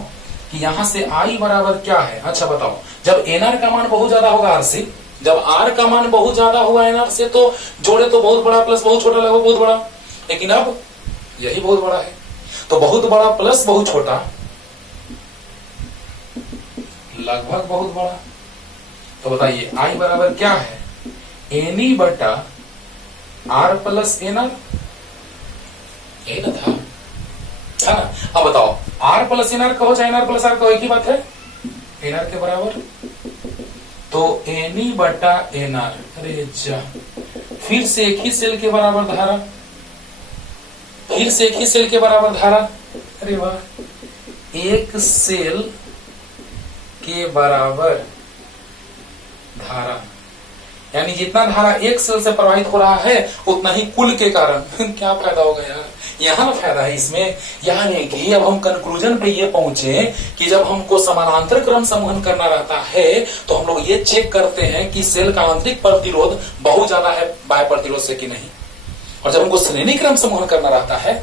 कि यहां से आई बराबर क्या है? अच्छा बताओ, जब एनआर का मान बहुत ज्यादा होगा आर से, जब आर का मान बहुत ज्यादा हुआ एनआर से, तो जोड़े तो बहुत बड़ा प्लस बहुत छोटा लगभग बहुत बड़ा, लेकिन अब यही बहुत बड़ा है, तो बहुत बड़ा प्लस बहुत छोटा लगभग बहुत बड़ा। तो बताइए आई बराबर क्या है? एनी बटा आर प्लस एनआर, यही ना था, है ना? अब बताओ आर प्लस एनआर कहो चाहे एनआर प्लस आर कहो, एक ही बात है, एनआर के बराबर। तो एनी बटा एनआर, अरे जा, फिर से एक ही सेल के बराबर धारा, फिर से एक ही सेल के बराबर धारा, अरे वाह, एक सेल के बराबर धारा, यानी जितना धारा एक सेल से प्रवाहित हो रहा है उतना ही कुल के कारण क्या फायदा होगा यार? यहाँ ना फायदा है इसमें, यानी कि अब हम कंक्लूजन पे ये पहुंचे कि जब हमको समानांतर क्रम समूहन करना रहता है तो हम लोग ये चेक करते हैं कि सेल का आंतरिक प्रतिरोध बहुत ज्यादा है बाह्य प्रतिरोध से कि नहीं, और जब हमको श्रेणी क्रम समूहन करना रहता है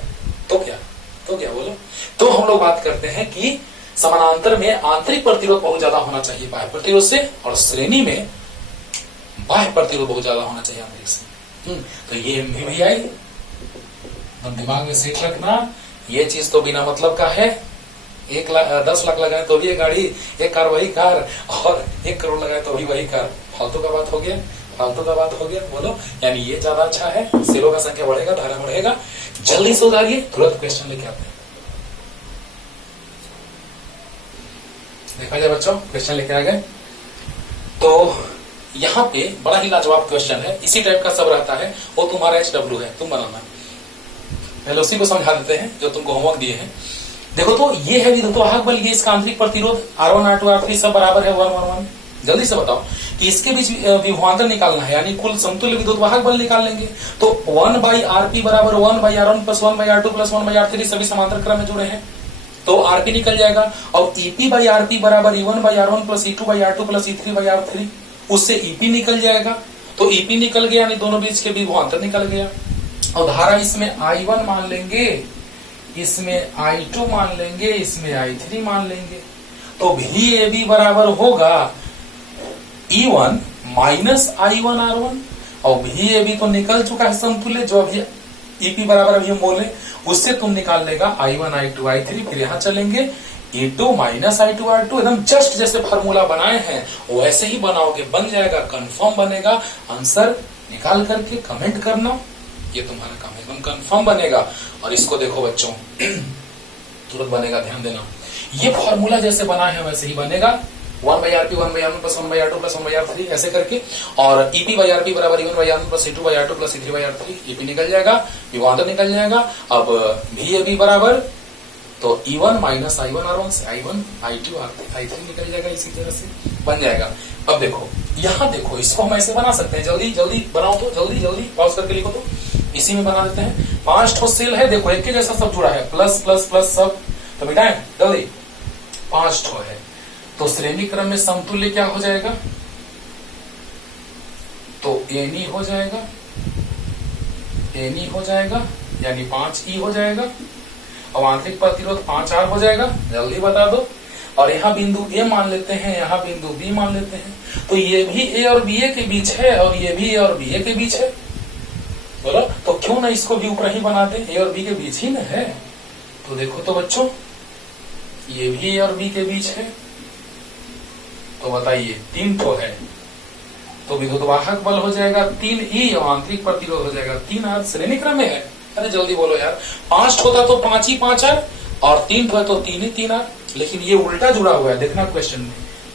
तो क्या बोलो, तो हम लोग बात करते हैं कि समानांतर में आंतरिक प्रतिरोध बहुत ज्यादा होना चाहिए बाह्य प्रतिरोध से, और श्रेणी में बाह्य प्रतिरोध बहुत ज्यादा होना चाहिए आंतरिक से। तो ये भी आई, तो दिमाग में सीख रखना, ये चीज तो बिना मतलब का है। 10 लाख लगाए तो भी ये गाड़ी, एक कार वही कार, और 1 करोड़ लगाए तो भी वही कार, फालतू का बात हो गया, फालतू का बात हो गया। बोलो, यानी ये ज्यादा अच्छा है, सेलों का संख्या बढ़ेगा, धारा बढ़ेगा। जल्दी से उतारिए, तुरंत क्वेश्चन लेके आते हैं। देखा जाए बच्चों, क्वेश्चन लेके आ गए। तो यहाँ पे बड़ा ही लाजवाब क्वेश्चन है, इसी टाइप का सब रहता है, वो तुम्हारा HW है, तुम बनाना। पहले उसी को समझा देते हैं जो तुमको होमवर्क दिए हैं। देखो तो ये है विद्युतवाहक बल, ये इसका आंतरिक प्रतिरोध R1 R2 R3 सब बराबर है 1 1 1। जल्दी से बताओ कि इसके बीच विभवांतर निकालना है, यानी कुल समतुल्य विद्युतवाहक बल निकाल लेंगे। तो 1/Rp बराबर 1/R1 plus 1/R2 plus 1/R3 सभी समांतर क्रम में जुड़े हैं, तो Rp निकल जाएगा। और EP/Rp बराबर E1/R1 plus E2/R2 plus E3/R3, उससे EP निकल जाएगा। तो EP निकल गया, यानी दोनों बीच के विभवांतर निकल गया। और धारा इसमें I1 मान लेंगे, इसमें I2 मान लेंगे, इसमें I3 मान लेंगे। तो VAB बराबर होगा E1 माइनस I1 R1, और VAB तो निकल चुका है समतुल्य, जो अभी EP बराबर अभी हम बोले, उससे तुम निकाल लेगा I1 I2 I3। फिर यहां चलेंगे E2 माइनस I2 R2, एकदम जस्ट जैसे फार्मूला बनाए हैं वैसे ही बनाओगे, बन जाएगा, कंफर्म बनेगा। आंसर निकाल करके कमेंट करना, ये तुम्हारा काम है, एकदम कंफर्म बनेगा। और इसको देखो बच्चों, तुरंत बनेगा, ध्यान देना। ये फॉर्मूला जैसे बना है वैसे ही बनेगा, 1/Rp 1/R1 plus 1/R2 plus 1/R3 ऐसे करके। और EP/Rp बराबर E1/R1 plus E2/R2 plus E3/R3, EP निकल जाएगा, विभवांतर निकल जाएगा। अब VAB बराबर तो E1 माइनस I1 R1 से I1 I2 I3 निकल जाएगा, इसी तरह से बन जाएगा। अब देखो, यहाँ देखो, इसको हम ऐसे बना सकते हैं, जल्दी जल्दी बनाओ तो, जल्दी जल्दी पॉज करके लिखो तो, इसी में बना देते हैं। 5 ठो सेल है, देखो एक के जैसा सब जुड़ा है, प्लस प्लस प्लस सब, तो बेटा जल्दी 5 ठो है, तो श्रेणी क्रम में समतुल्य क्या हो जाएगा? तो एनी हो जाएगा, एनी हो जाएगा, यानी 5E हो जाएगा। और आंतरिक प्रतिरोध 5R हो जाएगा, जल्दी बता दो। और यहाँ बिंदु A मान लेते हैं, यहाँ बिंदु B मान लेते हैं, तो ये भी A और BA के बीच है, और ये भी A और BA के बीच है। बोलो तो क्यों ना इसको भी ऊपर ही बना दे, A और B के बीच ही ना है। तो देखो तो बच्चों, ये भी A और B के बीच है, तो बताइए 3 ठो है, तो विद्युतवाहक बल हो जाएगा 3E, और आंतरिक प्रतिरोध हो जाएगा 3R। श्रेणी क्रम में है, अरे जल्दी बोलो यार, 5 ठो था तो 5E 5R, और 3 ठो है तो 3E 3R। लेकिन ये उल्टा जुड़ा हुआ है, देखना क्वेश्चन में,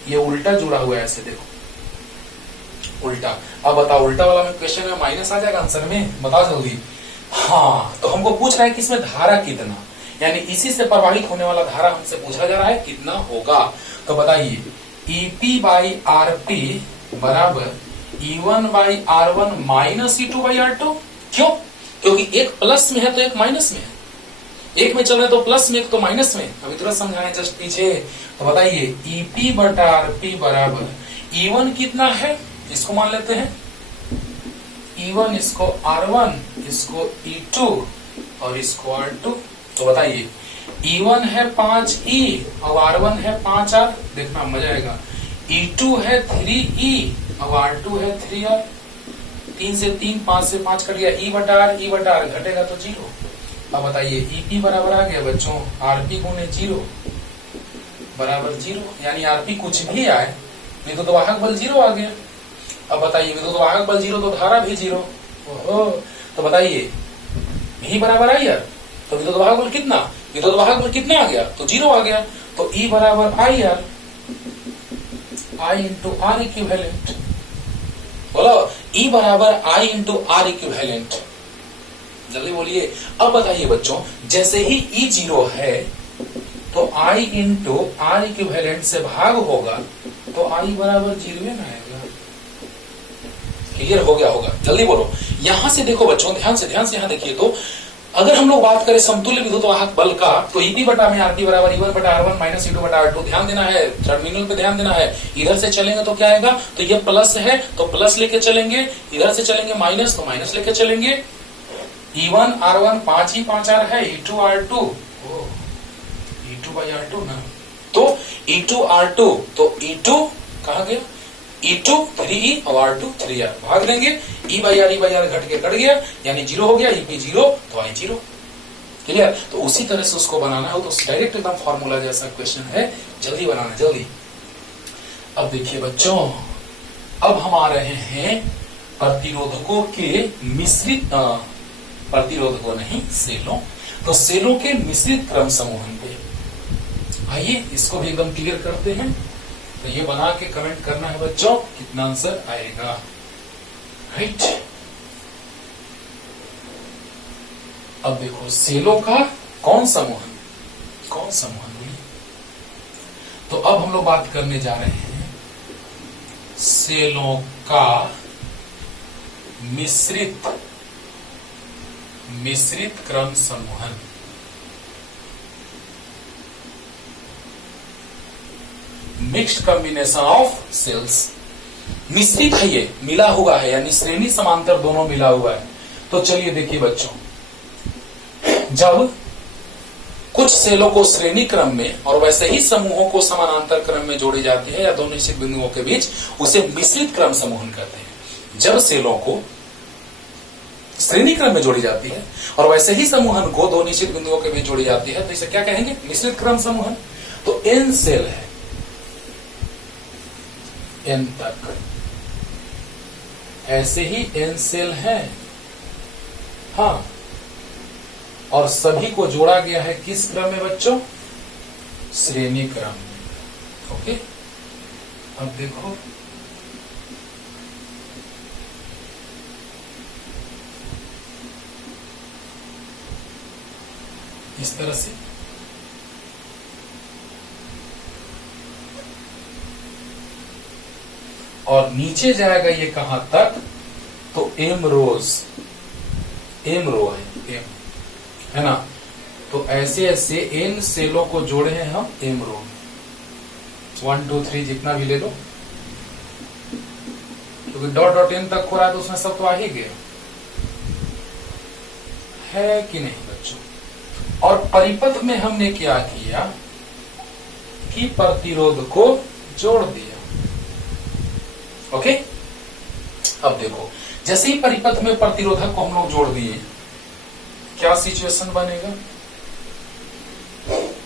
ये उल्टा जुड़ा हुआ है, ऐसे देखो उल्टा। अब बताओ, उल्टा वाला में क्वेश्चन में माइनस आ जाएगा आंसर में, बताओ जल्दी। हाँ, तो हमको पूछ रहा है कि इसमें धारा कितना, यानी इसी से प्रवाहित होने वाला धारा हमसे पूछा जा रहा है कितना होगा। तो बताइए, EP/Rp बराबर E1/R1 माइनस E2/R2। क्यों? क्योंकि एक प्लस में है तो एक माइनस में है, एक में चल रहे तो प्लस में, एक तो माइनस में। अभी तुरंत समझाएं जस्ट पीछे। तो बताइए ईपी बटा आरपी बराबर E1 कितना है, इसको मान लेते हैं E1, इसको R1, इसको E2 और इसको R2। तो बताइए E1 है 5E और R1 है 5R। देखना मजा आएगा। E2 है 3E और R2 है 3R। 3 से 3, 5 से 5 कट गया। E बटा R घटेगा तो 0। अब बताइए EP बराबर आ गया बच्चों RP गुने 0 बराबर 0, यानी RP कुछ भी आए विद्युत वाहक बल 0 आ गया। अब बताइए विद्युत वाहक बल 0 तो धारा भी 0। ओहो, तो बताइए V बराबर आई आर, तो विद्युत वाहक बल कितना, विद्युत वाहक बल कितना आ गया, तो 0 आ गया। तो E बराबर I R, I into R equivalent. बोलो E बराबर I इंटू आर इक्विवेलेंट। जल्दी बोलिए। अब बताइए बच्चों, जैसे ही E 0 है तो I इंटू आर इक्विवेलेंट से भाग होगा तो I बराबर 0 में आएगा। क्लियर हो गया होगा? जल्दी बोलो। यहां से देखो बच्चों, ध्यान से यहां देखिए। तो अगर हम लोग बात करें समतुल्य विद्युत वाहक बल का, तो ईपी बटा में आरपी बराबर E1 बटा R1 माइनस E2 बटा R2। ध्यान देना है, टर्मिनल पे ध्यान देना है। इधर से चलेंगे तो क्या आएगा, तो ये प्लस है तो प्लस लेके चलेंगे, इधर से चलेंगे माइनस तो माइनस लेके चलेंगे। E1 R1 5E 5R है, E2 R2 E2 by R2 ना, तो E2 R2, तो E2 कहा गया, E2 3E और R2 3R। भाग देंगे, E बाई आर घट के कट गया, यानी 0 हो गया। EP 0 तो I 0। क्लियर? तो उसी तरह से उसको बनाना हो तो डायरेक्ट एकदम फॉर्मूला जैसा क्वेश्चन है, जल्दी बनाना जल्दी। अब देखिए बच्चों, अब हम आ रहे हैं प्रतिरोधकों के मिश्रित, प्रतिरोधकों नहीं सेलों, तो सेलों के मिश्रित क्रम समूहन पे। आइए इसको भी एकदम क्लियर करते हैं। तो ये बना के कमेंट करना है बच्चों, कितना आंसर आएगा। राइट, अब देखो सेलों का कौन समूहन हुई। तो अब हम लोग बात करने जा रहे हैं सेलों का मिश्रित क्रम समूहन। Mixed combination of cells. मिश्रित है, ये मिला हुआ है, यानी श्रेणी समांतर दोनों मिला हुआ है। तो चलिए देखिए बच्चों, जब कुछ सेलों को श्रेणी क्रम में और वैसे ही समूहों को समानांतर क्रम में जोड़ी जाती है या दो निश्चित बिंदुओं के बीच, उसे मिश्रित क्रम समूहन कहते हैं। जब सेलों को श्रेणी क्रम में जोड़ी जाती है और वैसे ही समूहन को दो निश्चित बिंदुओं के बीच जोड़ी जाती है, तो इसे क्या कहेंगे, मिश्रित क्रम समूहन। तो n सेल है, n तक, ऐसे ही n सेल है, हाँ, और सभी को जोड़ा गया है किस क्रम में बच्चों, श्रेणी क्रम में। ओके, अब देखो इस तरह से, और नीचे जाएगा ये कहां तक, तो m रो है ना। तो ऐसे ऐसे n सेलों को जोड़े हैं हम m रो में, 1 2 3 जितना भी ले लो, क्योंकि डॉट डॉट n तक हो रहा है तो उसमें सब तो आ ही गया है कि नहीं बच्चों। और परिपथ में हमने क्या किया कि प्रतिरोध को जोड़ दिया। ओके, अब देखो, जैसे ही परिपथ में प्रतिरोधक को हम लोग जोड़ दिए, क्या सिचुएशन बनेगा,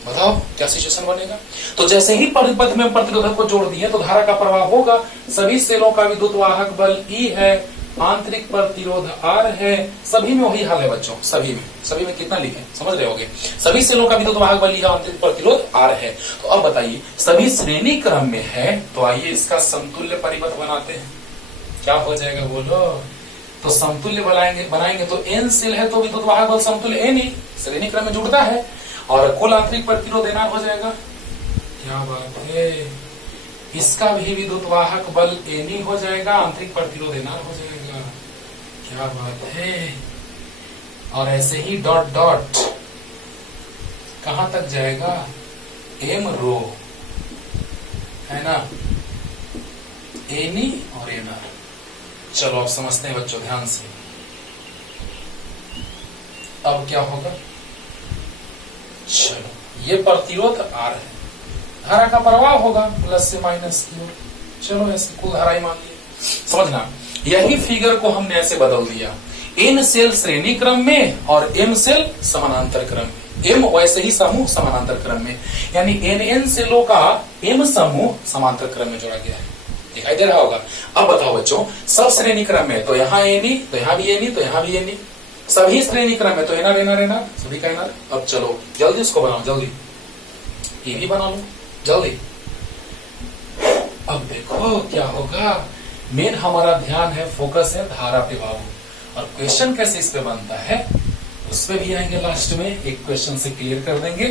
बताओ क्या सिचुएशन बनेगा। तो जैसे ही परिपथ में प्रतिरोधक को जोड़ दिए तो धारा का प्रवाह होगा। सभी सेलों का विद्युत वाहक बल E है, आंतरिक प्रतिरोध R है। सभी में वही हाल है बच्चों, सभी में कितना लिखे समझ रहे होगे। सभी सेलों का विद्युत वाहक बल E है, आंतरिक प्रतिरोध R है। तो अब बताइए, सभी श्रेणी क्रम में है, तो आइए इसका समतुल्य परिपथ बनाते हैं। क्या हो जाएगा बोलो, तो समतुल्य बनाएंगे तो n सेल है तो विद्युत वाहक बल समतुल्य n ही श्रेणी क्रम में जुड़ता है, और कुल आंतरिक प्रतिरोध NR हो जाएगा। क्या बात है, इसका भी विद्युत वाहक बल n ही हो जाएगा, आंतरिक प्रतिरोध NR हो जाएगा। क्या बात है, और ऐसे ही डॉट डॉट कहां तक जाएगा, एम रो, है ना, एनी और एनआर। चलो अब समझते हैं बच्चों ध्यान से। अब क्या होगा, चलो ये प्रतिरोध आर है, धारा का प्रवाह होगा प्लस से माइनस की ओर। चलो ऐसे कुल धारा ही मान लिया। समझना, यही फिगर को हमने ऐसे बदल दिया, एन सेल श्रेणी क्रम में और एम सेल समानांतर क्रम में, एम वैसे ही समूह समानांतर क्रम में, यानी एन सेलों का एम समूह समांतर क्रम में जोड़ा गया है। दिखाई दे रहा होगा। अब बताओ बच्चों, सब श्रेणी क्रम में तो यहाँ एनी, तो यहाँ भी एनी, तो यहाँ भी एनी, सभी श्रेणी क्रम में तो एनआर एनआर एनआर, सभी का एनआर। अब चलो जल्दी उसको बनाओ, जल्दी ये भी बना लो जल्दी। अब देखो क्या होगा, मेन हमारा ध्यान है, फोकस है धारा पे बाबू, और क्वेश्चन कैसे इस पे बनता है उस पे भी आएंगे लास्ट में, एक क्वेश्चन से क्लियर कर देंगे।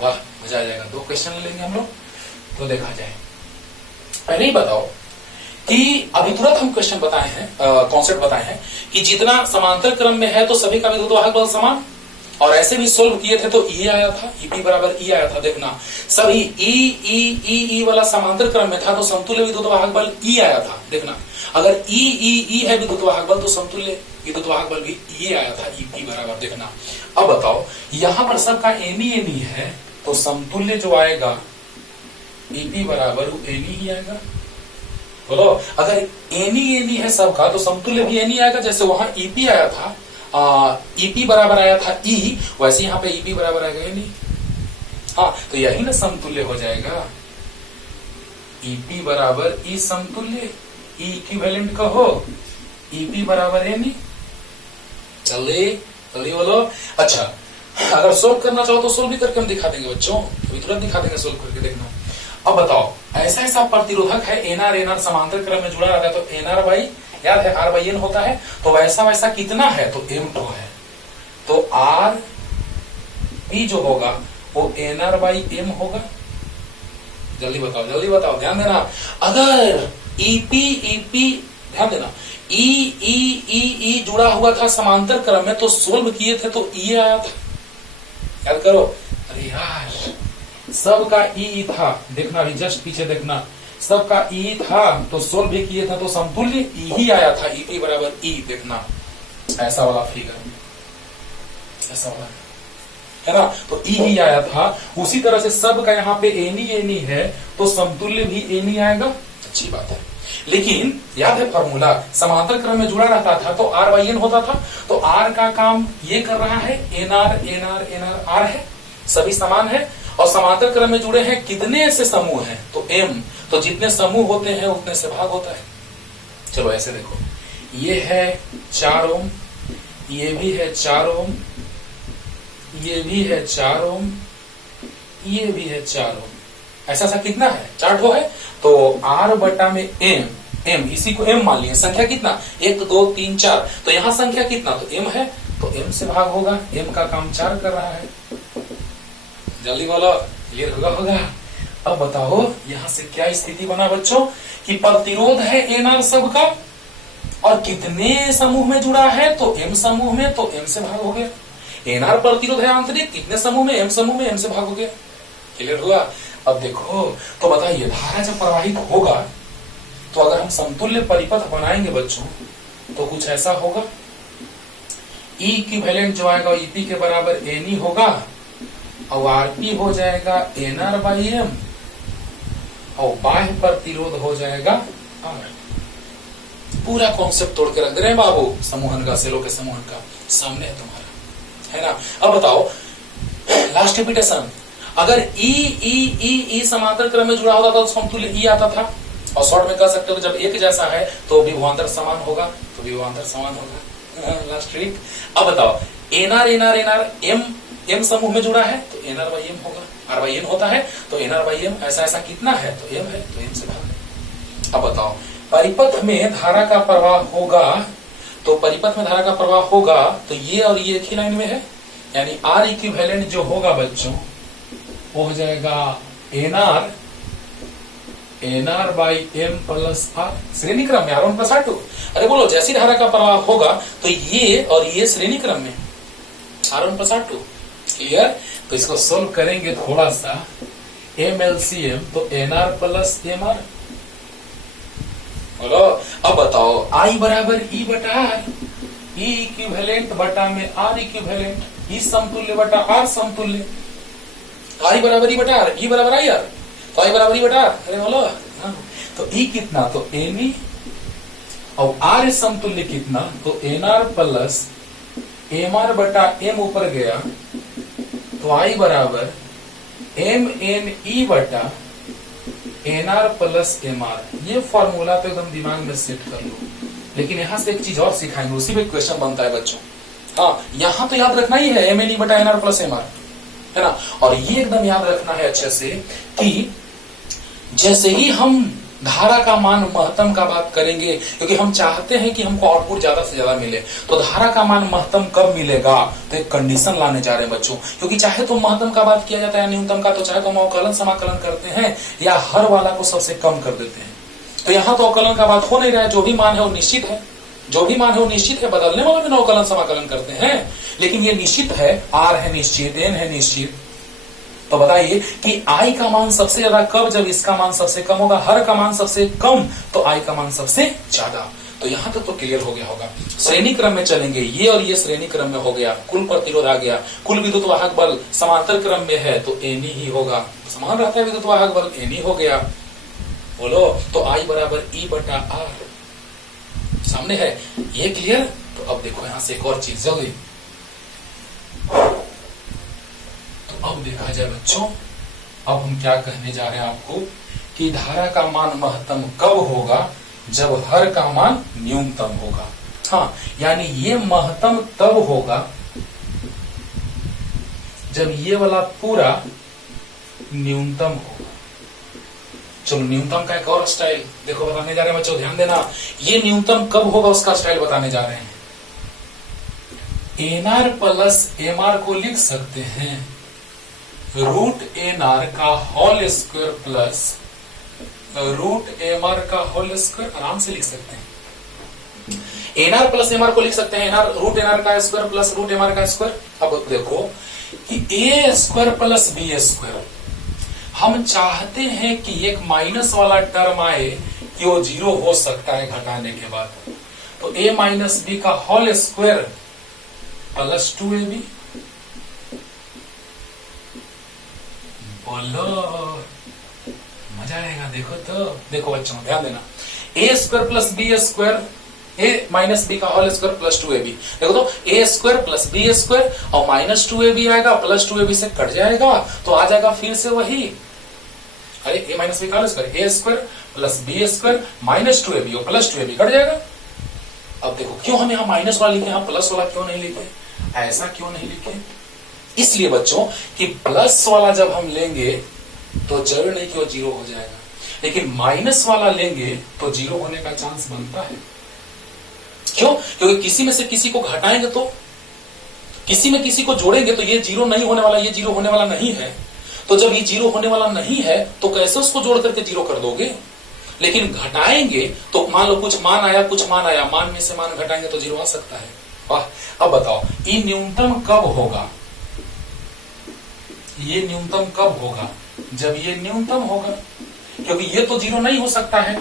वाह मजा आ जाएगा, 2 क्वेश्चन लेंगे हम लोग तो देखा जाए। पहले ही बताओ कि अभी तुरंत हम क्वेश्चन बताए हैं, कॉन्सेप्ट बताए हैं कि जितना समांतर क्रम में है तो सभी का विद्युतवाहक बल समान, और ऐसे भी सोल्व किए थे तो ई आया था, ईपी बराबर ई आया था। देखना सभी ई वाला समांतर क्रम में था तो समतुल्य विद्युतवाहक बल ई आया था। देखना अगर ई है विद्युतवाहक बल तो समतुल्य विद्युतवाहक बल भी ई आया था, ईपी बराबर। देखना अब बताओ, यहां पर सबका एनी एनी है तो समतुल्य जो आएगा ईपी बराबर एनी ही आएगा। बोलो अगर एनी एनी है सबका तो समतुल्य भी एनी आएगा, जैसे वहां ईपी आया था, ईपी बराबर आया था ई, वैसे यहाँ पे ईपी बराबर आएगा एनी। हाँ तो यही ना समतुल्य हो जाएगा, ईपी बराबर ई समतुल्य, ई इक्विवेलेंट कहो, ईपी बराबर एनी। जल्दी जल्दी बोलो। अच्छा अगर सोल्व करना चाहो तो सोल्व भी करके हम दिखा देंगे बच्चों, अभी तुरंत दिखा देंगे सोल्व करके। देखना अब बताओ, ऐसा प्रतिरोधक है एनआर समांतर क्रम में जुड़ा रहता है तो एनआर बाई, याद है आर बाई एन होता है, तो वैसा कितना है तो M2 है, तो आर पी जो होगा वो एनआर बाई एम होगा। जल्दी बताओ ध्यान देना। अगर ईपी ध्यान देना, ई जुड़ा हुआ था समांतर क्रम में तो सोल्व किए थे तो ई आया था, याद करो। अरे यार सबका ई था, देखना अभी जस्ट पीछे देखना, सबका ई था तो सोल्व भी किए थे तो समतुल्य ई ही आया था, ईपी बराबर ई। देखना ऐसा वाला फिगर, ऐसा वाला है ना, तो ई ही आया था। उसी तरह से सबका यहाँ पे एनी है तो समतुल्य भी एनी आएगा, अच्छी बात है। लेकिन याद है फॉर्मूला, समांतर क्रम में जुड़ा रहता था तो आर बाई एन होता था, तो आर का काम ये कर रहा है, एनआर आर है, सभी समान है, और समांतर क्रम में जुड़े हैं कितने से समूह हैं तो एम, तो जितने समूह होते हैं उतने से भाग होता है। चलो ऐसे देखो, ये है 4 ओम, ये भी है 4 ओम, ये भी है 4 ओम, ये भी है 4 ओम, ऐसा कितना है 4 ठो है, तो आर बटा में एम, इसी को एम मान लिया, संख्या कितना 1 2 3 4, तो यहां संख्या कितना तो एम है, तो एम से भाग होगा, एम का काम 4 कर रहा है। जल्दी बोलो, क्लियर होगा। अब बताओ यहां से क्या स्थिति बना बच्चों कि प्रतिरोध है एनआर सबका, और कितने समूह में जुड़ा है तो एम समूह में, तो एम से भाग हो गया। एनआर प्रतिरोध है आंतरिक, कितने समूह में, एम समूह में, एम से भाग हो गया। क्लियर हुआ। अब देखो तो बताइए, धारा जब प्रवाहित होगा तो अगर हम समतुल्य परिपथ बनाएंगे बच्चों तो कुछ ऐसा होगा, ई इक्विवेलेंट जो आएगा ईपी के बराबर एनी होगा, और आरपी हो जाएगा एनआर बाई एम, और बाह्य प्रतिरोध हो जाएगा आर। पूरा कॉन्सेप्ट तोड़ के रख दे रहे हैं बाबू, समूहन का, सेलों के समूहन का सामने है तुम्हारा, है ना। अब बताओ लास्ट रिपीटेशन, अगर ई समांतर क्रम में जुड़ा होता था तो समतुल्य ई आता था, और शॉर्ट में कह सकते हो जब एक जैसा है तो विभवांतर समान होगा, तो विभवांतर समान होगा। Last trick. अब बताओ एनआर एम समूह में जुड़ा है तो एनआर बाई एम होगा, आर बाई एन होता है तो एनआर बाई एम, ऐसा कितना है तो एम है, तो एम से भाग। अब बताओ परिपथ में धारा का प्रवाह होगा, तो परिपथ में धारा का प्रवाह होगा तो ये और ये एक ही लाइन में है, यानी आर इक्विवेलेंट जो होगा बच्चों वो हो जाएगा NR by M plus R, श्रेणी क्रम में R1 प्लस R2। अरे बोलो जैसी धारा का प्रवाह होगा तो ये और ये श्रेणी क्रम में R1 प्लस R2। क्लियर। तो इसको सोल्व करेंगे थोड़ा सा, MLCM तो NR प्लस MR। बोलो अब बताओ, I बराबर E बटा R, E इक्विवेलेंट बटा में R इक्विवेलेंट, E समतुल्य बटा R समतुल्य, I बराबर E बटा R, E बराबर I R, तो I बराबर E बटा R। अरे बोलो तो E कितना, तो NE, और R समतुल्य कितना, तो NR प्लस MR बटा M ऊपर गया, तो I बराबर MNE बटा NR प्लस MR। ये फॉर्मूला तो एकदम दिमाग में सेट कर लो। लेकिन यहां से एक चीज और सिखाएंगे, उसी में क्वेश्चन बनता है बच्चों। हाँ, यहां तो याद रखना ही है MNE बटा NR प्लस MR, है ना। और ये एकदम याद रखना है अच्छे से कि जैसे ही हम धारा का मान महत्तम का बात करेंगे, क्योंकि हम चाहते हैं कि हमको आउटपुट ज्यादा से ज्यादा मिले, तो धारा का मान महत्तम कब मिलेगा, तो एक कंडीशन लाने जा रहे हैं बच्चों। क्योंकि चाहे तो महत्तम का बात किया जाता है न्यूनतम का, तो चाहे तो हम अवकलन समाकलन करते हैं या हर वाला को सबसे कम कर देते हैं। तो यहाँ तो अवकलन का बात हो नहीं रहा है, जो भी मान है वो निश्चित है, जो भी मान है वो निश्चित है, बदलने वाला भी अवकलन समाकलन करते हैं, लेकिन ये निश्चित है, R है निश्चित, N है निश्चित। तो बताइए कि I का मान सबसे ज्यादा कब, जब इसका मान सबसे कम होगा, हर का मान सबसे कम तो I का मान सबसे ज्यादा। तो यहां तक तो क्लियर हो गया होगा। श्रेणी क्रम में चलेंगे, ये और ये श्रेणी क्रम में हो गया, कुल प्रतिरोध आ गया, कुल विद्युत वाहक बल समांतर क्रम में है तो NE ही होगा, समान रहता है विद्युत वाहक बल, NE हो गया। बोलो तो I बराबर E बटा R सामने है, ये क्लियर। तो अब देखो यहां से एक और चीज जल्दी, अब देखा जाए बच्चों, अब हम क्या कहने जा रहे हैं आपको कि धारा का मान महत्तम कब होगा, जब हर का मान न्यूनतम होगा। हाँ, यानी ये महत्तम तब होगा जब ये वाला पूरा न्यूनतम होगा। चलो न्यूनतम का एक और स्टाइल देखो बताने जा रहे हैं बच्चों, ध्यान देना। ये न्यूनतम कब होगा उसका स्टाइल बताने जा रहे हैं। NR प्लस MR को लिख सकते हैं रूट NR का whole square plus root MR का होल स्क्वायर, आराम से लिख सकते हैं। NR प्लस MR को लिख सकते हैं NR रूट NR का स्क्वायर प्लस रूट MR का स्क्वायर। अब देखो कि A square plus B square, हम चाहते हैं कि एक माइनस वाला टर्म आए कि वो 0 हो सकता है घटाने के बाद, तो A माइनस B का होल स्क्वायर प्लस 2AB। बोलो मजा आएगा। देखो तो देखो बच्चों ध्यान देना, A square plus B square, A minus B का होल स्क्वायर प्लस 2AB। देखो तो A square plus B square और माइनस 2AB आएगा, प्लस 2AB से कट जाएगा तो आ जाएगा फिर से वही, अरे A माइनस B का whole square, A square plus B square minus 2AB और प्लस 2AB कट जाएगा। अब देखो क्यों हम यहाँ माइनस वाला लिखे, यहाँ प्लस वाला क्यों नहीं लिखे, ऐसा क्यों नहीं लिखे? इसलिए बच्चों कि प्लस वाला जब हम लेंगे तो जरूर नहीं कि वो 0 हो जाएगा, लेकिन माइनस वाला लेंगे तो 0 होने का चांस बनता है। क्यों? क्योंकि किसी में से किसी को घटाएंगे तो, किसी में किसी को जोड़ेंगे तो ये 0 नहीं होने वाला, ये 0 होने वाला नहीं है। तो जब ये 0 होने वाला नहीं है तो कैसे उसको जोड़ करके 0 कर दोगे? लेकिन घटाएंगे तो मान लो कुछ मान आया, कुछ मान आया, मान में से मान घटाएंगे तो 0 आ सकता है। वाह। अब बताओ ये न्यूनतम कब होगा, ये न्यूनतम कब होगा, जब ये न्यूनतम होगा, क्योंकि ये तो 0 नहीं हो सकता है,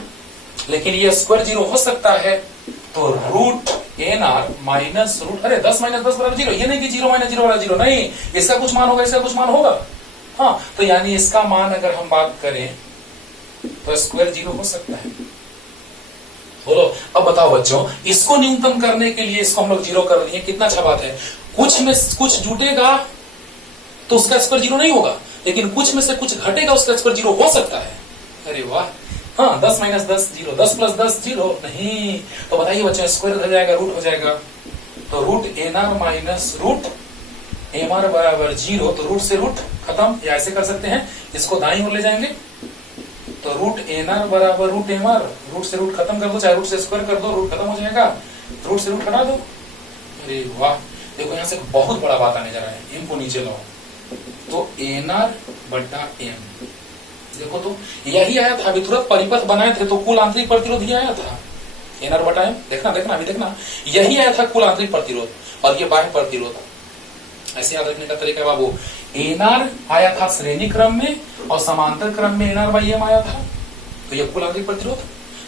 लेकिन ये स्क्वायर 0 हो सकता है। तो रूट NR माइनस रूट, अरे 10 माइनस 10 बराबर 0, ये नहीं कि 0 माइनस 0 बराबर 0, नहीं, इसका कुछ मान होगा, इसका कुछ मान होगा। हाँ, तो यानी इसका मान अगर हम बात करें तो स्क्वायर 0 हो सकता है। बोलो अब बताओ बच्चों, इसको न्यूनतम करने के लिए इसको हम लोग 0 कर दिए, कितना अच्छा बात है। कुछ में कुछ जुटेगा तो उसका स्क्वायर 0 नहीं होगा, लेकिन कुछ में से कुछ घटेगा उसका स्क्वायर 0 हो सकता है। अरे वाह। हाँ, 10 माइनस 10 0, 10 प्लस 10 0 नहीं। तो बताइए बच्चों स्क्वायर हो जाएगा, रूट हो जाएगा, तो root NR minus root MR बराबर 0, तो रूट से रूट खत्म, या ऐसे कर सकते हैं, इसको दाईं ओर ले जाएंगे तो रूट NR बराबर रूट MR, रूट से रूट खत्म कर दो, चाहे रूट से स्क्वायर कर दो, रूट खत्म हो जाएगा, रूट से रूट हटा दो। अरे वाह। देखो यहाँ से बहुत बड़ा बात आने जा रहा है, इनको नीचे लाओ तो NR बटा M। देखो तो यही आया था, अभी तुरंत परिपथ बनाए थे तो कुल आंतरिक प्रतिरोध ही आया था, NR बटा M। देखना देखना अभी देखना, यही आया था कुल आंतरिक प्रतिरोध और ये बाह्य प्रतिरोध। ऐसे याद रखने का तरीका बाबू, एनआर आया था श्रेणी क्रम में और समांतर क्रम में एनआर बाई एम आया था, तो ये कुल आंतरिक प्रतिरोध।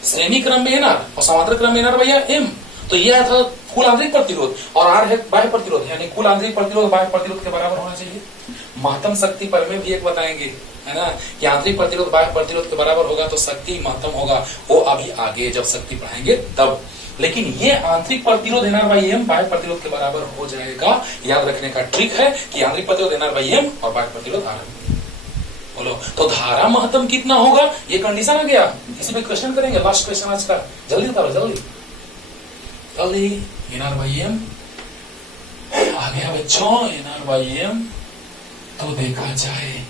श्रेणी क्रम में एनआर और समांतर क्रम में एनआर बाई एम, तो ये आया था कुल आंतरिक प्रतिरोध, और आर है बाह्य प्रतिरोध, यानी कुल आंतरिक प्रतिरोध बाह्य प्रतिरोध के बराबर होना चाहिए। महत्तम शक्ति पर में भी एक बताएंगे, है ना, कि आंतरिक प्रतिरोध बाह्य प्रतिरोध के बराबर होगा तो शक्ति महत्तम होगा, वो अभी आगे जब शक्ति पढ़ाएंगे तब। लेकिन ये आंतरिक प्रतिरोध एनआर बाई एम बाह्य प्रतिरोध के बराबर हो जाएगा। याद रखने का ट्रिक है कि आंतरिक प्रतिरोध एनआर बाई एम और बाह्य प्रतिरोध आर। बोलो तो धारा महत्तम कितना होगा, ये कंडीशन आ गया। किसी भी क्वेश्चन करेंगे, लास्ट क्वेश्चन आज का, जल्दी बताओ जल्दी जल्दी। एनआर बाई एम आ गया बच्चों, एनआर बाई एम। तो देखा जाए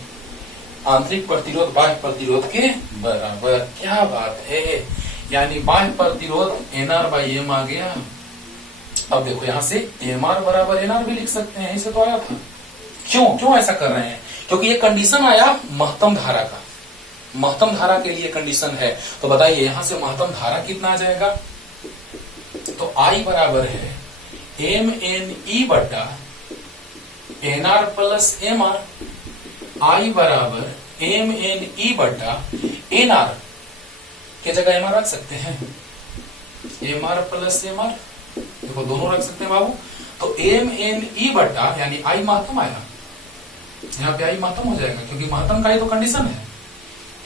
आंतरिक प्रतिरोध बाह्य प्रतिरोध के बराबर, क्या बात है, यानी बाह्य प्रतिरोध एनआर बाई एम आ गया। अब देखो यहां से एमआर बराबर एनआर भी लिख सकते हैं, इसे तो आया था। क्यों ऐसा कर रहे हैं, क्योंकि ये कंडीशन आया महत्तम धारा का, महत्तम धारा के लिए कंडीशन है। तो बताइए यहां से महत्तम धारा कितना आ जाएगा, तो आई बराबर है एम एन ई बटा NR plus M are. I बराबर एम एन ई बटा एनआर के जगह एम आर रख सकते हैं, M R plus M R, देखो दोनों रख सकते हैं बाबू। तो एम एन ई बटा, यानी आई महत्तम आएगा, यहाँ पे आई महत्तम हो जाएगा क्योंकि महत्तम का ही तो कंडीशन है।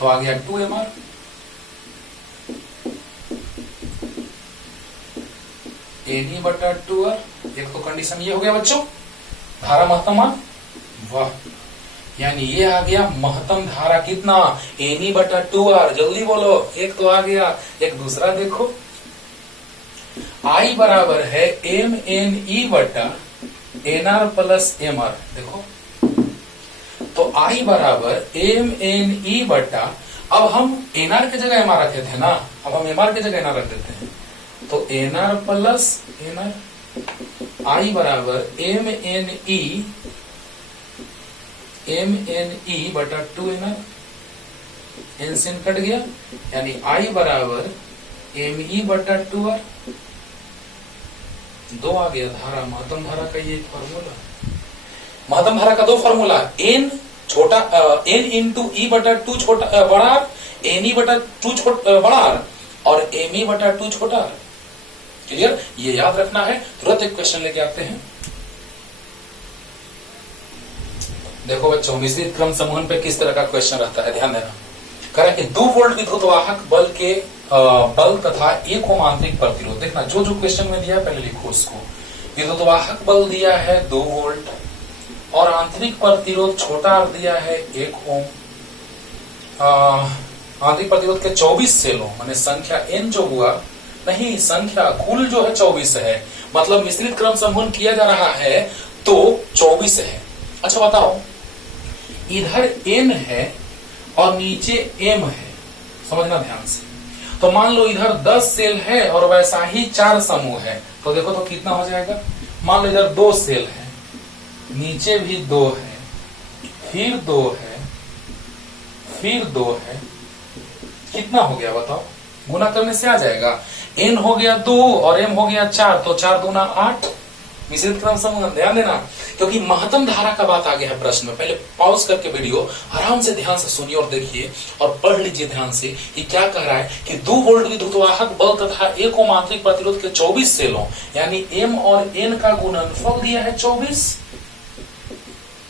तो आ गया 2 एम आर, एन ई बटा 2 आर। एक तो कंडीशन ये हो गया बच्चों, धारा महत्तम मान, वाह, यानी ये आ गया महत्तम धारा कितना, एन ई बटा 2 आर। जल्दी बोलो, एक तो आ गया, एक दूसरा देखो। आई बराबर है एम एन ई बटा N R plus M R, देखो तो आई बराबर एम एन ई बटा, अब हम एन आर की जगह एम आर रखे थे ना, अब हम एम आर की जगह एन आर रख देते हैं, तो N R plus N R. I बराबर एम एन ई बटा 2 एन आर, एन से कट गया, यानी आई बराबर एम ई बटा 2 आर। 2 आ गया धारा, महत्तम धारा का ये फॉर्मूला, महत्तम धारा का 2 फॉर्मूला, एन छोटा एन इंटू ई बटा 2 छोटा बड़ा आर, एन ई बटा 2 छोटा बड़ा आर, और एम ई बटा 2 छोटा आर। क्लियर, ये याद रखना है। तुरंत एक क्वेश्चन लेके आते हैं। देखो बच्चों, मिश्रित क्रम समूहन पे किस तरह का क्वेश्चन रहता है, ध्यान देना। करें कि 2 वोल्ट विद्युत वाहक बल के बल तथा 1 ओम आंतरिक प्रतिरोध, देखना जो क्वेश्चन में दिया है पहले लिखो उसको। विद्युत वाहक बल दिया है 2 वोल्ट और आंतरिक प्रतिरोध छोटा आर दिया है 1 ओम। आंतरिक प्रतिरोध के 24 सेलों, माने संख्या n जो हुआ, नहीं संख्या कुल जो है 24 है, मतलब मिश्रित क्रम समूहन किया जा रहा है तो 24 है। अच्छा बताओ, इधर n है और नीचे m है, समझना ध्यान से। तो मान लो इधर 10 सेल है और वैसा ही 4 समूह है, तो देखो तो कितना हो जाएगा। मान लो इधर 2 सेल है, नीचे भी 2 है, फिर 2 है, फिर 2 है, कितना हो गया बताओ, गुना करने से आ जाएगा। n हो गया 2 और m हो गया 4, तो 4 दूना 8। मिश्रित क्रम समूह, ध्यान देना क्योंकि महत्तम धारा का बात आ गया है प्रश्न में। पहले पॉज करके वीडियो आराम से ध्यान से सुनिए और देखिए और पढ़ लीजिए ध्यान से कि क्या कह रहा है कि 2 वोल्ट विद्युत वाहक बल तथा 1 ओम आंतरिक प्रतिरोध के 24 सेलों, यानी m और n का गुणनफल दिया है 24।